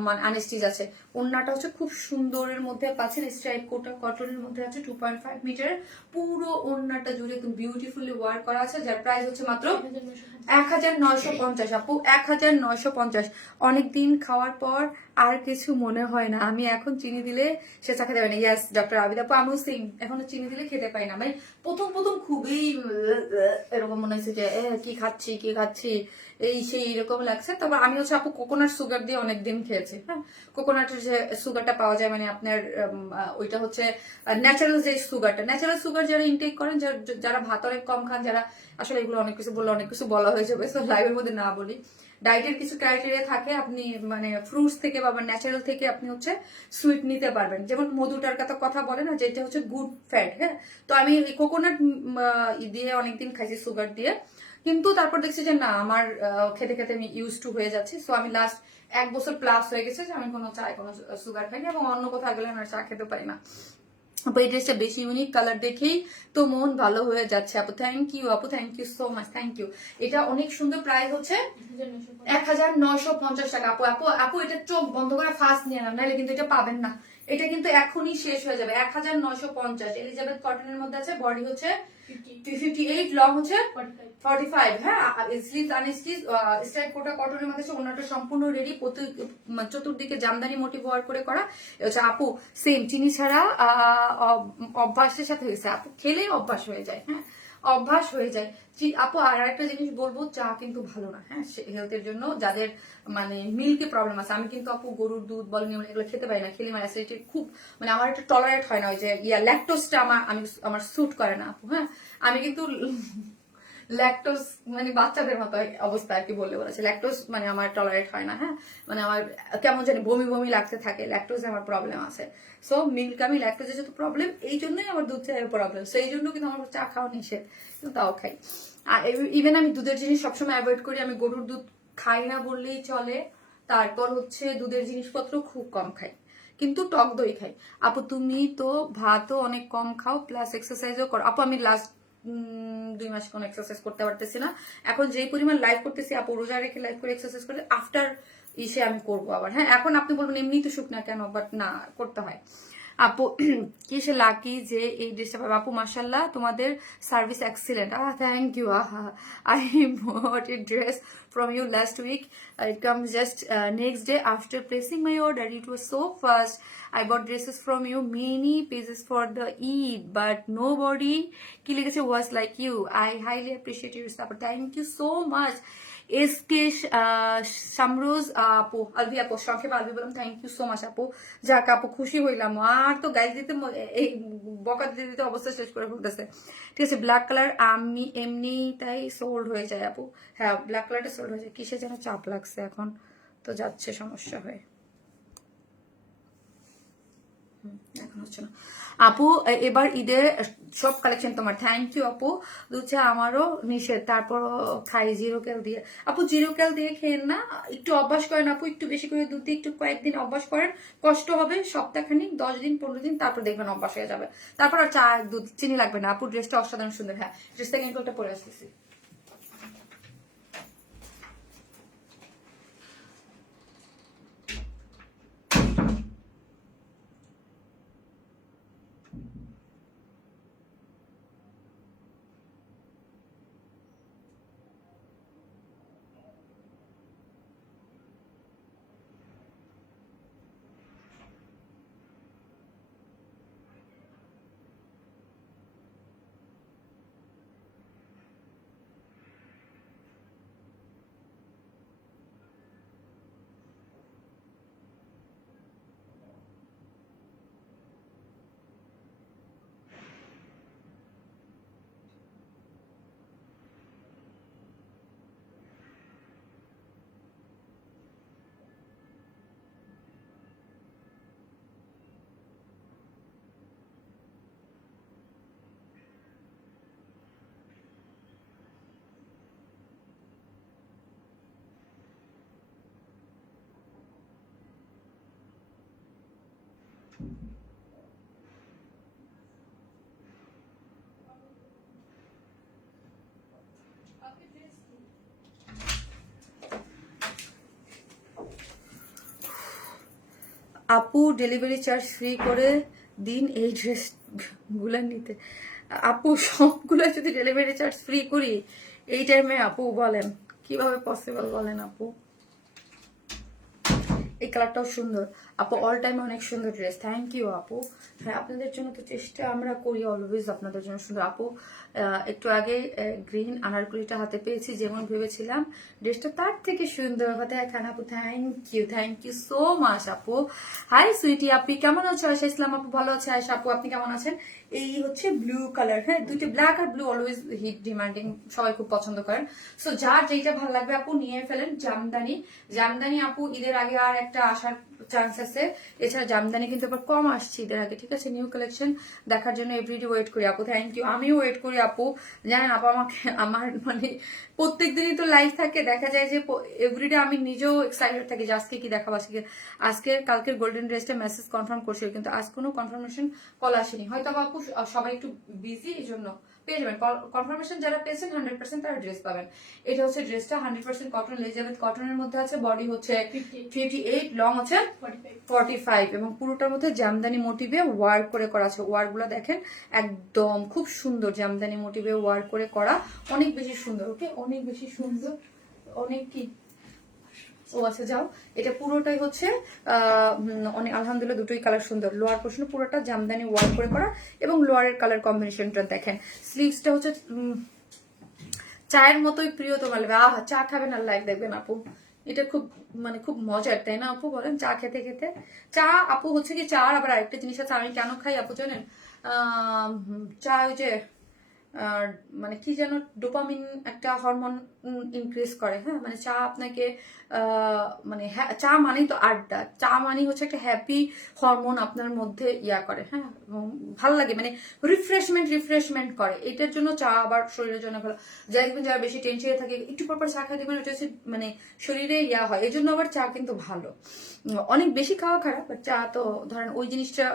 মানে আনস্টিচ আছে। ওড়নাটা হচ্ছে খুব সুন্দরের মধ্যে পাচ্ছেন, স্ট্রাইপ কোটা কটনের মধ্যে আছে, 2.5 মিটার পুরো ওড়নাটা জুড়ে একদম বিউটিফুলি ওয়ার্ক করা আছে, যার প্রাইস হচ্ছে মাত্র 1950 আপু, 1950। অনেকদিন খাওয়ার পর আর কিছু মনে হয় না, আমি এখন চিনি দিলে সে চা খেতে পাই না। ইয়াস ডক্টর আবিদ আপু, আমিও সেম, এখনো চিনি দিলে খেতে পাই না। মানে প্রথম প্রথম খুবই এরকম মনে হয়েছে যে কি খাচ্ছি কি খাচ্ছি, এই সেই এরকম লাগছে। তবে আমি হচ্ছে আপু কোকোনাট সুগার দিয়ে অনেকদিন খেয়েছি। হ্যাঁ, কোকোনাটের যে সুগারটা পাওয়া যায়, মানে আপনার ওইটা হচ্ছে ন্যাচারাল যে সুগারটা, ন্যাচারাল সুগার যারা ইনটেক করেন, যারা ভাত অনেক কম খান, যারা আসলে এগুলো অনেক কিছু বললে অনেক কিছু বলা হয়ে যাবে, তো লাইভের মধ্যে না বলি। ডায়েটের কিছু ক্রাইটেরিয়া থাকে, আপনি মানে ফ্রুটস থেকে বা ন্যাচারাল থেকে আপনি হচ্ছে সুইট নিতে পারবেন। যেমন মধুটার কথা বলে না, যেটা হচ্ছে গুড ফ্যাট। হ্যাঁ, তো আমি এই কোকোনাট দিয়ে অনেকদিন খাইছি সুগার দিয়ে, কিন্তু তারপর দেখছি যে না, আমার খেতে খেতে আমি ইউজ টু হয়ে যাচ্ছি। সো আমি লাস্ট 1 বছর প্লাস হয়ে গেছে যে আমি কোনো চায় কোনো সুগার খাই না, এবং অন্য কোথাও গেলে আমি আর চা খেতে পারি না। আপু এই ড্রেসটা বেশি ইউনিক, কালার দেখেই তো মন ভালো হয়ে যাচ্ছে আপু। থ্যাংক ইউ আপু, thank you so much, thank you. এটা অনেক সুন্দর, প্রাইস হচ্ছে 1950 টাকা আপু। আপু আপু এটা চোখ বন্ধ করে ফার্স্ট নিয়ে নাম, নাহলে কিন্তু এটা পাবেন না। এটা কিন্তু এখনই শেষ হয়ে যাবে। 1950 এলিজাবেথ কটনের মধ্যে আছে, বডি হচ্ছে 58, লং হচ্ছে 45। হ্যাঁ, স্লিভস আনস্টিচ, স্ট্রাইপ কোটা কটনের মধ্যে আছে, ওনাটা সম্পূর্ণ রেডি, চতুর্দিকে জামদানি মোটিভ ওয়ার্ক করে করা। হচ্ছে আপু সেম চিনি ছাড়া অভ্যাসের সাথে হয়েছে আপু, খেলেই অভ্যাস হয়ে যায়। হ্যাঁ, অভ্যাস হয়ে যায়। আপু আর একটা জিনিস বলবো, চা কিন্তু ভালো না। হ্যাঁ, হেলথের জন্য যাদের মানে মিল্কে প্রবলেম আছে, আমি কিন্তু আপু গরুর দুধ বলেন এগুলো খেতে পারি না, খেলে আমার অ্যাসিডিটি খুব, মানে আমার একটা টলারেট হয় না, ওই যে ল্যাকটোজটা আমার স্যুট করে না আপু। হ্যাঁ, আমি কিন্তু ল্যাকটোজ মানে বাচ্চাদের মতো অবস্থা আর কি, বললে বলেছে ল্যাকটোজ মানে আমার টলারেট হয় না। হ্যাঁ, মানে আমার কেমন জানি বমি বমি লাগতে থাকে, ল্যাকটোজে আমার প্রবলেম আছে। সো মিল্ক আমি ল্যাকটোজের যেহেতু প্রবলেম, এই জন্যই আমার দুধ চায়ের প্রবলেম, সো এই জন্য কিন্তু আমার চা খাওয়া নিষেধ, কিন্তু তাও খাই। আর ইভেন আমি দুধের জিনিস সবসময় অ্যাভয়েড করি, আমি গরুর দুধ খাই না বললেই চলে। তারপর হচ্ছে দুধের জিনিসপত্র খুব কম খাই, কিন্তু টক দই খাই। আপু তুমি তো ভাতও অনেক কম খাও, প্লাস এক্সারসাইজও করো। আপু আমি লাস্ট 2 মাস কোনো এক্সারসাইজ করতে পারতেছি না। এখন যেই পরিমাণ লাইভ করতেছি আপু, রোজা রেখে লাইভ করে এক্সারসাইজ করে আফটার ইসে আমি করবো আবার। হ্যাঁ, এখন আপনি বলবেন এমনি তো শুকনা কেন, বাট না, করতে হয় আপু। কি সে লাকি যে এই ড্রেসটা পাবে আপু, মাশাল্লাহ তোমাদের service excellent. Thank you. I bought a dress from you last week. It comes just next day after placing my order. It was so fast. I bought dresses from you, many pieces for the Eid, but nobody was like you. I highly appreciate your support. Thank you so much. SK Shamroz আপু, আলভি আপু, সংক্ষেপে আলভি বললাম, thank you so much আপু। যাক আপু, খুশি হইলাম। আর তো গাইজ দিতে এই বকা দিতে দিতে অবস্থা শেষ করে ফেলতেছে। ঠিক আছে, ব্ল্যাক কালার আমি এমনি তাই সোল্ড হয়ে যায় আপু। হ্যাঁ, ব্ল্যাক কালারটা সোল্ড হয়ে যায়, কিসে যেন চাপ লাগছে এখন, তো যাচ্ছে সমস্যা হয়ে, এখন হচ্ছে না আপু। এবার ঈদের সব কালেকশন তোমার, থ্যাংক ইউ আপু। দুধ আমারও নিষেধ, তারপর খাই জিরো ক্যাল দিয়ে। আপু জিরো ক্যাল দিয়ে খেয়েন না, একটু অভ্যাস করেন আপু, একটু বেশি করে দুধ দিয়ে একটু কয়েকদিন অভ্যাস করেন, কষ্ট হবে সপ্তাহখানিক, 10 দিন 15 দিন, তারপর দেখবেন অভ্যাস হয়ে যাবে। তারপর আর চা দুধ চিনি লাগবে না আপু। ড্রেসটা অসাধারণ সুন্দর। হ্যাঁ, ড্রেসটা কিন্তু একটা পরে আসতেছি। আপু ডেলিভারি চার্জ ফ্রি করে দিন এই ড্রেস গুলা নিতে। আপু সবগুলো যদি ডেলিভারি চার্জ ফ্রি করি এই টাইমে, আপু বলেন কিভাবে পসিবল বলেন আপু? এই কালারটাও সুন্দর আপু, অল টাইম অনেক সুন্দর ড্রেস। থ্যাংক ইউ আপু। হ্যাঁ, আপনাদের জন্য তো চেষ্টা আমরা করি অলওয়েজ আপনাদের জন্য সুন্দর। আপু একটু আগে গ্রিন আনারকলিটা হাতে পেয়েছি, যেমন ভেবেছিলাম ড্রেসটা তার থেকে সুন্দর হতে এখন। আপু থ্যাংক ইউ সো মাচ আপু। হাই সুইটি, আপনি কেমন আছো? আয়শা ইসলাম আপু ভালো আছে। আয়শা আপু আপনি কেমন আছেন? এই হচ্ছে ব্লু কালার, হ্যাঁ দুইটা ব্ল্যাক আর ব্লু অলওয়েজ হিট ডিমান্ডিং, সবাই খুব পছন্দ করেন। সো যার যেটা ভালো লাগবে আপু নিয়ে ফেলেন। জামদানি আপু ঈদের আগে আর একটা আসার চান্স আছে, এছাড়া জামদানি কিন্তু আবার কম আসছে ঈদের আগে, ঠিক আছে? নিউ কালেকশন দেখার জন্য এভরিডে ওয়েট করি আপু। থ্যাংক ইউ, আমিও ওয়েট করি আপু। জানেন আপু আমাকে আমার মানে প্রত্যেক দিনই তো লাইভ থাকে, দেখা যায় যে এভরিডে আমি নিজেও এক্সাইটেড থাকি যে আজকে কি দেখাবো, আজকের কালকের গোল্ডেন ড্রেসটা মেসেজ কনফার্ম করছিল, কিন্তু আজ কোনো কনফার্মেশন কল আসেনি। হয়তো আপু সবাই একটু বিজি, এই জন্য পেয়ে যাবেন কনফার্মেশন। যারা পেয়েছেন 100% তারা ড্রেস পাবেন। এটা হচ্ছে ড্রেসটা 100% কটন, এলিজাবেথ কটনের মধ্যে আছে। বডি হচ্ছে 58, লং হচ্ছে 45 এবং পুরোটার মধ্যে জামদানি মোটিভে ওয়ার্ক করে করা আছে। ওয়ার্ক গুলো দেখেন একদম খুব সুন্দর, জামদানি মোটিভে ওয়ার্ক করে করা, অনেক বেশি সুন্দর। ওকে, অনেক বেশি সুন্দর, অনেক কি ও আচ্ছা যাও। এটা পুরোটাই হচ্ছে অনেক আলহামদুলিল্লাহ দুটোই কালার সুন্দর। লোয়ার পোর্শন পুরোটা জামদানি ওয়ার্ক করে করা এবং লোয়ারের কালার কম্বিনেশনটা দেখেন। স্লিভসটা হচ্ছে চায়ের মতোই প্রিয় তোমার লাগবে। চা খাবেন আর লাইভ দেখবেন আপু, এটা খুব মানে খুব মজার, তাই না আপু বলেন? চা খেতে খেতে চা আপু হচ্ছে কি, চা আবার আরেকটা জিনিস আছে আমি কেন খাই আপু জানেন? চা ওই যে মানে কি যেন ডোপামিন একটা হরমোন ইনক্রিজ করে। হ্যাঁ, মানে চা আপনাকে মানে চা মানেই তো আড্ডা, চা মানে হচ্ছে একটা হ্যাপি হরমোন আপনার মধ্যে ইয়া করে। হ্যাঁ, ভালো লাগে, মানে রিফ্রেশমেন্ট করে। এটার জন্য চা আবার শরীরের জন্য ভালো। যাই দেখবেন যারা বেশি টেনশনে থাকে একটু পর চা খাই দেখবেন এটা হচ্ছে মানে শরীরে ইয়া হয়, এই জন্য আবার চা কিন্তু ভালো। অনেক বেশি খাওয়া খারাপ, বাট চা তো ধরেন ওই জিনিসটা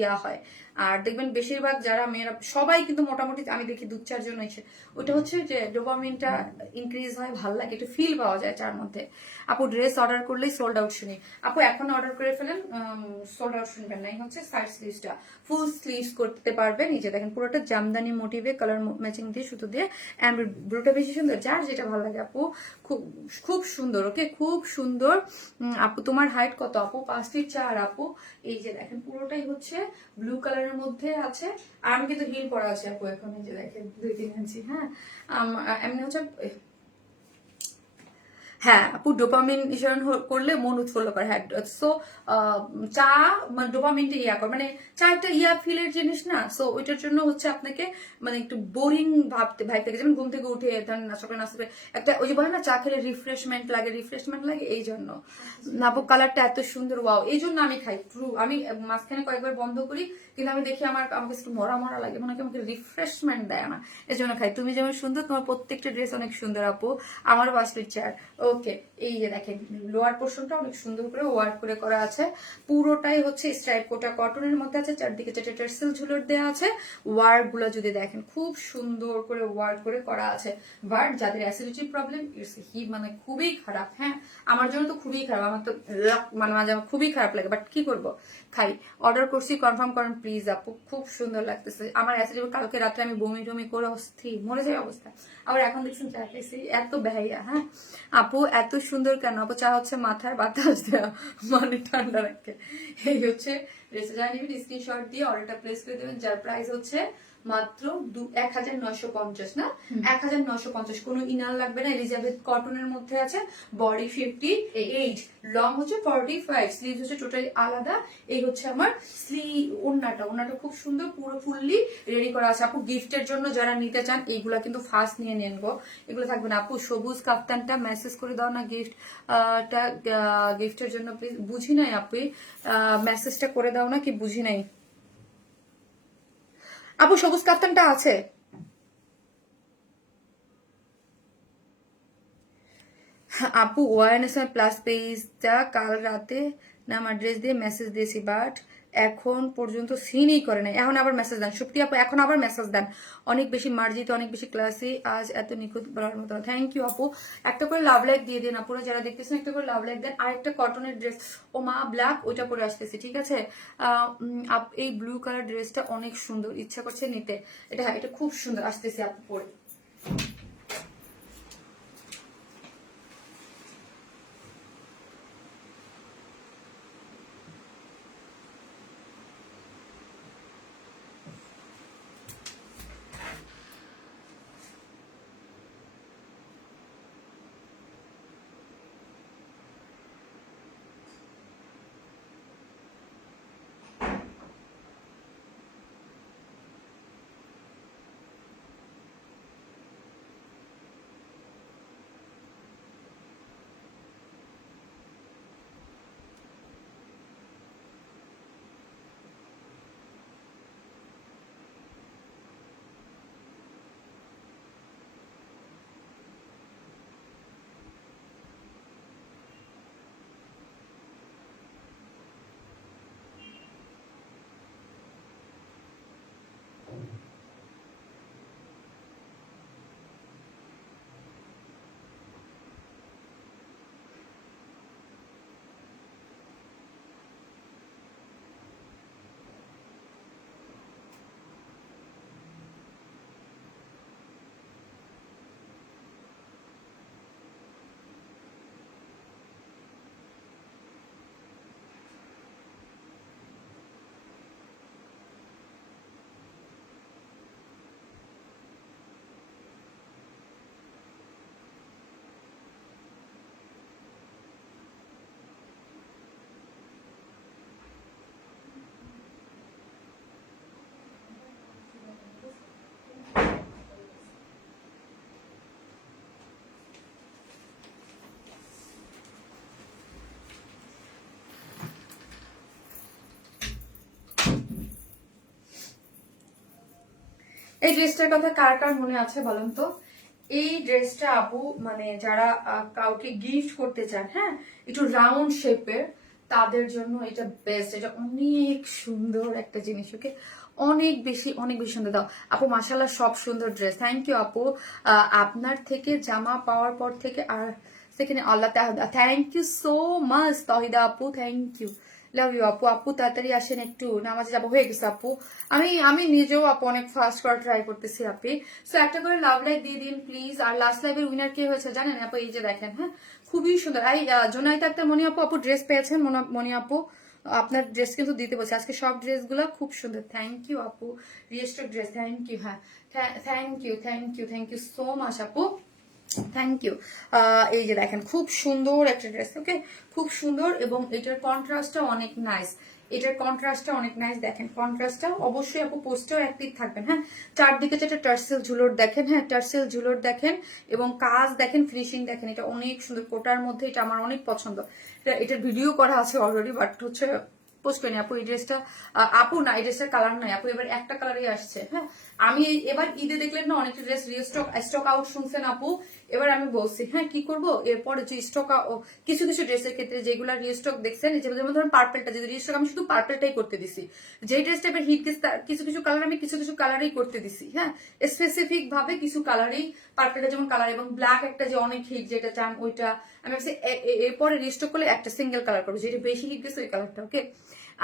ইয়া হয়। আর দেখবেন বেশিরভাগ যারা মেয়েরা সবাই কিন্তু মোটামুটি আমি দেখি দুধ চার জন্য এসে, ওটা হচ্ছে যে ডোপামিনটা ইনক্রিজ হয়, ভালো লাগে, একটু ফিল পাওয়া যায় চার মধ্যে। আপু ড্রেস অর্ডার করলেই সোল্ড আউট শুনি। আপু এখন অর্ডার করে ফেলেন, সোল্ড আউট শুনবেন না। এই হচ্ছে সাইড স্লিভসটা, ফুল স্লিভস করতে পারবেন। এই যে দেখেন পুরোটা জামদানি মোটিভে কালার ম্যাচিং দিয়ে সুতো দিয়ে, অ্যান্ড ব্লুটা বেশি সুন্দর, যার যেটা ভালো লাগে আপু। খুব খুব সুন্দর। ওকে, খুব সুন্দর। আপু তোমার হাইট কত আপু? 5 ফিট 4 আপু। এই যে দেখেন পুরোটাই হচ্ছে ব্লু কালারের মধ্যে আছে, আর আমি কিন্তু হিল পরা আছে আপু এখন। এই যে দেখেন 2-3 ইঞ্চি। হ্যাঁ, এমনি হচ্ছে হ্যাঁ আপু ডোপামিন নিঃসরণ করলে মন উৎফুল্ল করে। হ্যাঁ, সো চা মানে ডোপামিনটা ইয়া করে, মানে চা একটা ইয়া ফিলের জিনিস না। সো ওইটার জন্য হচ্ছে আপনাকে মানে একটু বোরিং ভাবতে থাকে, যেমন ঘুম থেকে উঠে ধরেন সকালে নাস্তা করে একটা ওই যে বলে না চা খেলে রিফ্রেশমেন্ট লাগে, এই জন্য। আপু কালারটা এত সুন্দর, ওয়াও, এই জন্য আমি খাই। ট্রু, আমি মাঝখানে কয়েকবার বন্ধ করি, কিন্তু আমি দেখি আমাকে একটু মরা লাগে, মনে হয় আমাকে রিফ্রেশমেন্ট দেয় না, এই জন্য খাই। তুমি যেমন সুন্দর, তোমার প্রত্যেকটা ড্রেস অনেক সুন্দর আপু। আমার বাসটির চেয়ার। ওকে, এই যে দেখেন লোয়ার পোর্শনটা অনেক সুন্দর করে ওয়ার্ক করে করা আছে। পুরোটাই হচ্ছে স্ট্রাইপ কোটা কটনের মধ্যে আছে, চারদিকে চারটে টার্সেল ঝুলর দেওয়া আছে। ওয়ার্ক গুলো যদি দেখেন খুব সুন্দর করে ওয়ার্ক করে করা আছে। বাট যাদের অ্যাসিডিটির প্রবলেম, মানে খুবই খারাপ। হ্যাঁ, আমার জন্য তো খুবই খারাপ, আমার তো মানে মাঝে খুবই খারাপ লাগে, বাট কি করবো, খাই। অর্ডার করছি, কনফার্ম করেন প্লিজ আপু, খুব সুন্দর লাগতেছে। আমার অ্যাসিডিটি কালকে রাত্রে আমি বমি টমি করে অস্থির মরে যাই অবস্থা, আবার এখন দেখছেন চা খাইছি, এত বেহাইয়া। হ্যাঁ আপু এত সুন্দর কেন আপু? চা হচ্ছে মাথার বাতাস দেওয়া, মানে ঠান্ডা রাখে। এই হচ্ছে ড্রেসে যা নিবেন স্ক্রিনশট দিয়ে অর্ডারটা প্লেস করে দেবেন, যার প্রাইস হচ্ছে মাত্র 1950 না, 1950। কোনো ইনার লাগবে না, এলিজাবেথ কটনের মধ্যে আছে। বডি 58, লং হচ্ছে 45, স্লিভ হচ্ছে টোটালি আলাদা। এই হচ্ছে আমার ওড়নাটা খুব সুন্দর, পুরো ফুললি রেডি করা আছে। আপু গিফটের জন্য যারা নিতে চান এইগুলা কিন্তু ফার্স্ট নিয়ে নেন গো, এগুলো থাকবে না। আপু সবুজ কাপ্তানটা মেসেজ করে দাও না, গিফটের জন্য প্লিজ। বুঝি নাই আপু, মেসেজটা করে দাও না, কি বুঝি নাই আপু। সবুজ কাপ্তানটা আছে আপু। ওয়ারনেস প্লাস পেজটা কাল রাতে না আমার ড্রেস দিয়ে মেসেজ দিয়েছি, বাট এখন পর্যন্ত সিনই করে নাই, এখন আবার মেসেজ দেন সুপ্রিয়া আপু, এখন আবার মেসেজ দেন, অনেক বেশি মার্জিত, অনেক বেশি ক্লাসি, আজ এত নিখুঁত বলার মতো। থ্যাংক ইউ আপু, একটা করে লাভ লাইক দিয়ে দিন আপুরা যারা দেখতেছেন, একটা করে লাভ লাইক দেন। আর একটা কটনের ড্রেস, ও মা ব্ল্যাক, ওইটা পরে আসতেছি, ঠিক আছে? এই ব্লু কালার ড্রেসটা অনেক সুন্দর, ইচ্ছা করছে নিতে, এটা হ্যাঁ এটা খুব সুন্দর আসতেছে আপু পরে। এই ড্রেসটার কথা কার কার মনে আছে বলেন তো? এই ড্রেসটা আপু মানে যারা কাউকে গিফট করতে চান, হ্যাঁ একটু রাউন্ড শেপের, তাদের জন্য এটা বেস্ট। এটা অনেক সুন্দর একটা জিনিস, ওকে অনেক বেশি সুন্দর। দাও আপু মাশাআল্লাহ, সব সুন্দর ড্রেস, থ্যাংক ইউ আপু। আপনার থেকে জামা পাওয়ার পর থেকে আর সেখানে আল্লাহ, thank you so much Tahida আপু, থ্যাংক ইউ, লাভ ইউ আপু। আপু তাড়াতাড়ি আসেন, একটু নামাজে যাবো, হয়ে গেছে আপু। আমি নিজেও আপু অনেক ফাস্ট করা ট্রাই করতেছি আপি। সো একটা করে লাভ লাইক দিয়ে দিন প্লিজ। আর লাস্ট লাইভের উইনার কে হয়েছে জানেন আপু? এই যে দেখেন, হ্যাঁ খুবই সুন্দর। এই জোনাইতা আক্তার মনি আপু, আপু ড্রেস পেয়েছেন মনি আপু? আপনার ড্রেস কিন্তু দিতে বলছে আজকে, সব ড্রেসগুলো খুব সুন্দর, থ্যাংক ইউ আপু। রিয়েস্টক ড্রেস, থ্যাংক ইউ, হ্যাঁ থ্যাংক ইউ সো মাচ আপু, থ্যাংক ইউ। এই যে দেখেন খুব সুন্দর একটা ড্রেস, ওকে খুব সুন্দর, এবং এটার কন্ট্রাস্টটা অনেক নাইস, এটার কন্ট্রাস্টটা অনেক নাইস। দেখেন কন্ট্রাস্টটা অবশ্যই আপু পোস্টেও অ্যাক্টিভ থাকবেন, হ্যাঁ চারদিকে যেটা টার্সেল ঝুলোর দেখেন, হ্যাঁ টার্সেল ঝুলোর দেখেন, এবং কাজ দেখেন, ফিনিশিং দেখেন, এটা অনেক সুন্দর। কোটার মধ্যে এটা আমার অনেক পছন্দ, এটার ভিডিও করা আছে অলরেডি, বাট হচ্ছে পোস্ট করিনি আপু। এই ড্রেসটা আপু না, এই ড্রেসটার কালার নাই আপু, এবার একটা কালারই আসছে। হ্যাঁ আমি এবার ঈদে দেখলেন না অনেকটা ড্রেস স্টক আউট শুনছেন আপু, এবার আমি বলছি হ্যাঁ কি করব, এরপরে যে স্টক কিছু কিছু ড্রেসের ক্ষেত্রে যেগুলো রিস্টক দেখছেন, যেমন ধরুন পার্পেলটা, যদি রিস্টক আমি শুধু পার্পেলটাই করতে দিছি, যে ড্রেসটা এবার হিট কিছু কিছু কালার আমি কিছু কিছু কালারই করতে দিছি, হ্যাঁ স্পেসিফিক ভাবে কিছু কালারই, পার্পেলটা যেমন কালার, এবং ব্ল্যাক একটা যে অনেক হিট যেটা চান ওইটা আমি ভাবছি এরপরে রিস্টক করলে একটা সিঙ্গেল কালার করবো, যেটা বেশি হিট গেছে ওই কালারটা, ওকে।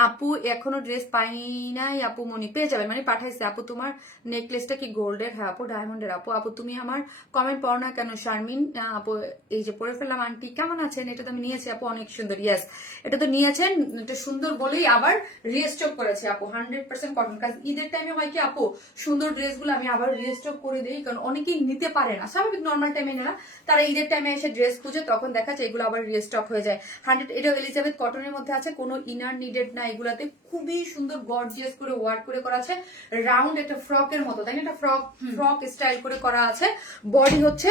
আপু এখনো ড্রেস পাই নাই আপু, মনি পেয়ে যাবেন, মানে পাঠাইছে আপু। তোমার নেকলেসটা কি গোল্ডের? হ্যাঁ আপু ডায়মন্ডের আপু। আপু তুমি আমার কমেন্ট পড়ো না কেন শারমিন আপু? এই যে পড়ে ফেললাম, আন্টি কেমন আছেন? এটা তো আমি নিয়েছি আপু, অনেক সুন্দর, ইয়েস এটা তো নিয়েছেন, এটা সুন্দর বলেই আবার রিস্টক করেছে আপু, 100% কটন। কাজ ঈদের টাইমে হয় কি আপু, সুন্দর ড্রেসগুলো আমি আবার রিস্টক করে দিই, কারণ অনেকেই নিতে পারে না, স্বাভাবিক নর্মাল টাইমে না, তারা ঈদের টাইমে এসে ড্রেস খুঁজে, তখন দেখা যায় এগুলো আবার রিস্টক হয়ে যায়। 100 এটা এলিজাবেথ কটনের মধ্যে আছে, কোনো ইনার নিডেড না, এগুলাতে খুবই সুন্দর গর্জিয়াস করে ওয়ার্ক করে করা আছে, রাউন্ড একটা ফ্রকের মতো, তাই না? এটা ফ্রক স্টাইল করে করা আছে। বডি হচ্ছে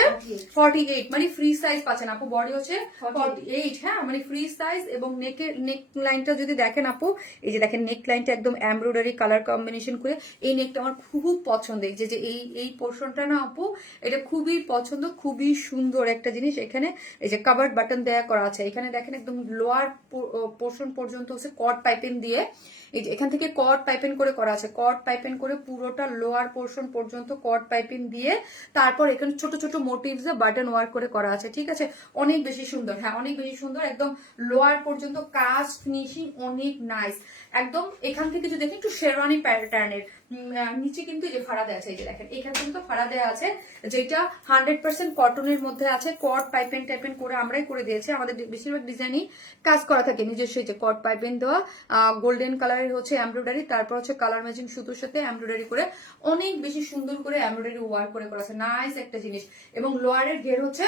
48, মানে ফ্রি সাইজ পাচ্ছেন আপু, বডি হচ্ছে 48, হ্যাঁ মানে ফ্রি সাইজ। এবং নেক লাইনটা যদি দেখেন আপু, এই যে দেখেন নেক লাইনটা একদম এমব্রয়ডারি কালার কম্বিনেশন করে, এই নেকটা আমার খুব পছন্দ। এই যে এই পোর্শনটা না আপু, এটা খুবই পছন্দ, খুবই সুন্দর একটা জিনিস। এখানে এই যে কাভার্ড বাটন দেয়া করা আছে, এখানে দেখেন একদম লোয়ার পোর্শন পর্যন্ত হচ্ছে কট পাইপের পাইপিং দিয়ে, এই যে এখান থেকে কট পাইপিং করে করা আছে, কট পাইপিং করে পুরোটা লোয়ার পোর্শন পর্যন্ত কট পাইপিং দিয়ে তারপর এখানে ছোট ছোট মোটিভস বাটন ওয়ার্ক করে করা আছে, ঠিক আছে? অনেক বেশি সুন্দর, হ্যাঁ অনেক বেশি সুন্দর, একদম লোয়ার পর্যন্ত কাজ ফিনিশিং অনেক নাইস। একদম এখান থেকে যদি দেখেন একটু শেরওয়ানি প্যাটার্নের, নিচে কিন্তু যে ফাড়া দেওয়া আছে, এই যে দেখেন এখানে কিন্তু ফাড়া দেওয়া আছে, যেটা 100% কটনের মধ্যে আছে। কট পাইপেন টাইপেন করে আমরাই করে দিয়েছি, আমাদের বেশিরভাগ ডিজাইনই কাজ করা থাকে নিজস্ব, যে কট পাইপেন দেওয়া, গোল্ডেন কালারের হচ্ছে এমব্রয়ডারি, তারপর হচ্ছে কালার ম্যাচিং সুতোর সাথে এমব্রয়ডারি করে অনেক বেশি সুন্দর করে এমব্রয়ডারি ওয়ার্ক করে করা আছে, নাইস একটা জিনিস। এবং লোয়ারের ঘের হচ্ছে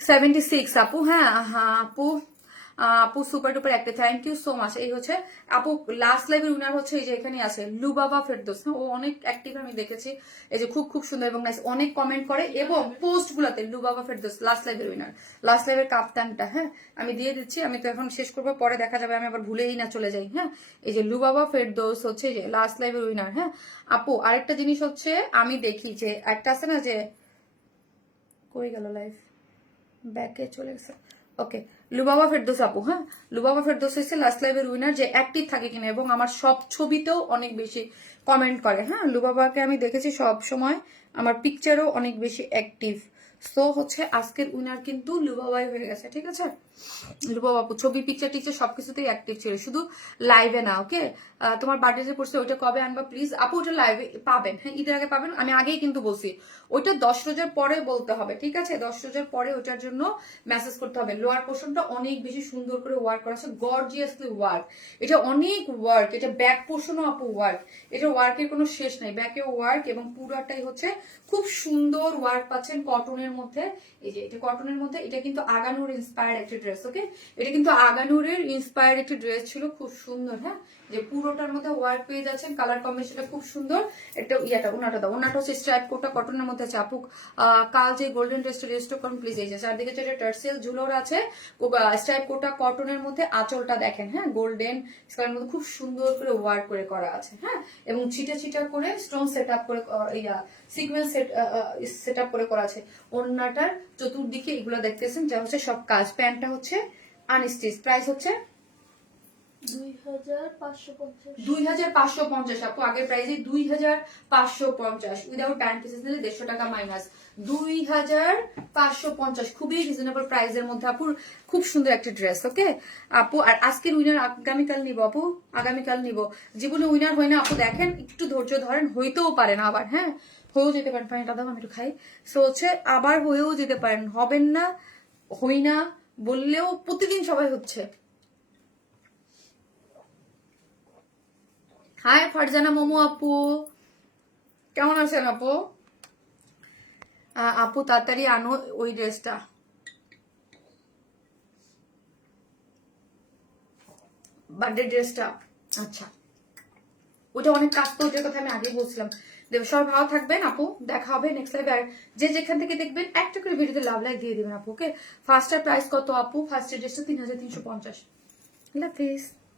76 আপু, হ্যাঁ হ্যাঁ আপু, আপু সুপার ডুপার একটা, থ্যাংক ইউ সো মাচ। এই হচ্ছে আপু লাস্ট লাইভের উইনার হচ্ছে এই যে এখানে আছে লুবাবা ফেরদৌস, ও অনেক অ্যাক্টিভ আমি দেখেছি, এই যে খুব খুব সুন্দর এবং নাইস, অনেক কমেন্ট করে এবং পোস্ট গুলাতে লুবাবা ফেরদৌস লাস্ট লাইভের উইনার, লাস্ট লাইভের কাপ্তানটা, হ্যাঁ আমি দিয়ে দিচ্ছি, আমি তো এখন শেষ করবো, পরে দেখা যাবে আমি আবার ভুলেই না চলে যাই। হ্যাঁ এই যে লুবাবা ফেরদৌস হচ্ছে যে লাস্ট লাইভের উইনার। হ্যাঁ আপু আরেকটা জিনিস হচ্ছে আমি দেখি যে একটা আছে না যে কই গেল লাইভ, ব্যাকে চলে গেছে, ওকে লুবাবা ফেরদৌস আপু, হ্যাঁ লুবাবা ফেরদৌস হচ্ছে লাস্ট লাইভের উইনার, যে অ্যাক্টিভ থাকে কিনা এবং আমার সব ছবিতেও অনেক বেশি কমেন্ট করে। হ্যাঁ লুবাবাকে আমি দেখেছি সব সময়, আমার পিকচারও অনেক বেশি অ্যাক্টিভ। সো হচ্ছে আজকের উইনার কিন্তু লুবাবাই হয়ে গেছে, ঠিক আছে? লুবাবা আপু ছবি পিকচার টিকচার সবকিছুতেই অ্যাক্টিভ ছিল, শুধু লাইভে না। ওকে তোমার বার্থডে পড়ছে, ওইটা কবে আনবা প্লিজ আপু? ওটা লাইভে পাবেন, হ্যাঁ ঈদের আগে পাবেন, আমি আগেই কিন্তু বলছি ওইটা 10 রোজার পরে বলতে হবে, ঠিক আছে? 10 রোজার পরে ওইটার জন্য মেসেজ করতে হবে। লোয়ার পোর্শনটা অনেক বেশি সুন্দর করে ওয়ার্ক করা আছে, গর্জিয়াসলি ওয়ার্ক, এটা অনেক ওয়ার্ক, এটা ব্যাক পোর্শনও আপু ওয়ার্ক, এটা ওয়ার্কের কোনো শেষ নাই, ব্যাকে ওয়ার্ক এবং পুরাটাই হচ্ছে খুব সুন্দর ওয়ার্ক পাচ্ছেন কটনের মধ্যে। এই যে এটা কটনের মধ্যে, এটা কিন্তু আগানুর ইন্সপায়ার্ড একটা ড্রেস, ওকে এটা কিন্তু আগানুরের ইন্সপায়ার্ড একটা ড্রেস ছিল, খুব সুন্দর। হ্যাঁ যে পুরোটার মধ্যে ওয়ার্ক পেয়ে যাচ্ছেন, কালার কম্বিনেশনটা খুব সুন্দর। একটা ইয়াটা ওনাটা দাও, ওনাটা হচ্ছে স্ট্রাইপ কোটা কটনের মধ্যে আছে আপু। কাল যে গোল্ডেন ড্রেসটা রেস্টো করুন প্লিজ, এই যে চারদিকে যেটা টার্সেল ঝুলোর আছে, স্ট্রাইপ কোটা কটনের মধ্যে আঁচলটা দেখেন, হ্যাঁ গোল্ডেন স্কালের মধ্যে খুব সুন্দর করে ওয়ার্ক করে করা আছে। হ্যাঁ এবং ছিটা ছিটা করে স্টোন সেট আপ করে, ইয়া সিকোয়েন্স সেট আপ করে করা আছে। ওন্নাটার চতুর্দিকে এগুলো দেখতেছেন যা হচ্ছে সব কাজ। প্যান্টটা হচ্ছে আনস্টিচ, প্রাইস হচ্ছে 2550 আপু, আগের প্রাইসে 2550, উইদাউট প্যান্ট পিসেস নিলে 150 টাকা মাইনাস, 2550, খুবই রিজনেবল প্রাইসের মধ্যে আপুর খুব সুন্দর একটা ড্রেস। ওকে আপু আর আজকের উইনার আগামীকাল নিব আপু, আগামীকাল নিব। জীবনে উইনার হয় না আপু, দেখেন একটু ধৈর্য ধরেন, হইতেও পারে না আবার, হ্যাঁ হয়েও যেতে পারেন, পানি দাদা আমি একটু খাই। সো হচ্ছে আবার হয়েও যেতে পারেন, হবেন না, হই না বললেও প্রতিদিন সবাই হচ্ছে। হাই ফারজানা মোমো আপু, কেমন আছেন আপু? আপু তাড়াতাড়ি আনো ওই ড্রেসটা, বার্থডে ড্রেসটা। আচ্ছা ওটা অনেক কাজ তো, ওটার কথা আমি আগেই বলছিলাম। সবাই ভালো থাকবেন আপু, দেখা হবে নেক্সট লাইভ। আর যে যেখান থেকে দেখবেন একটা করে ভিডিওতে লাভ লাইক দিয়ে দিবেন আপু। ওকে ফার্স্টের প্রাইস কত আপু? ফার্স্টের ড্রেসটা 3350। আল্লাহ হাফেজ।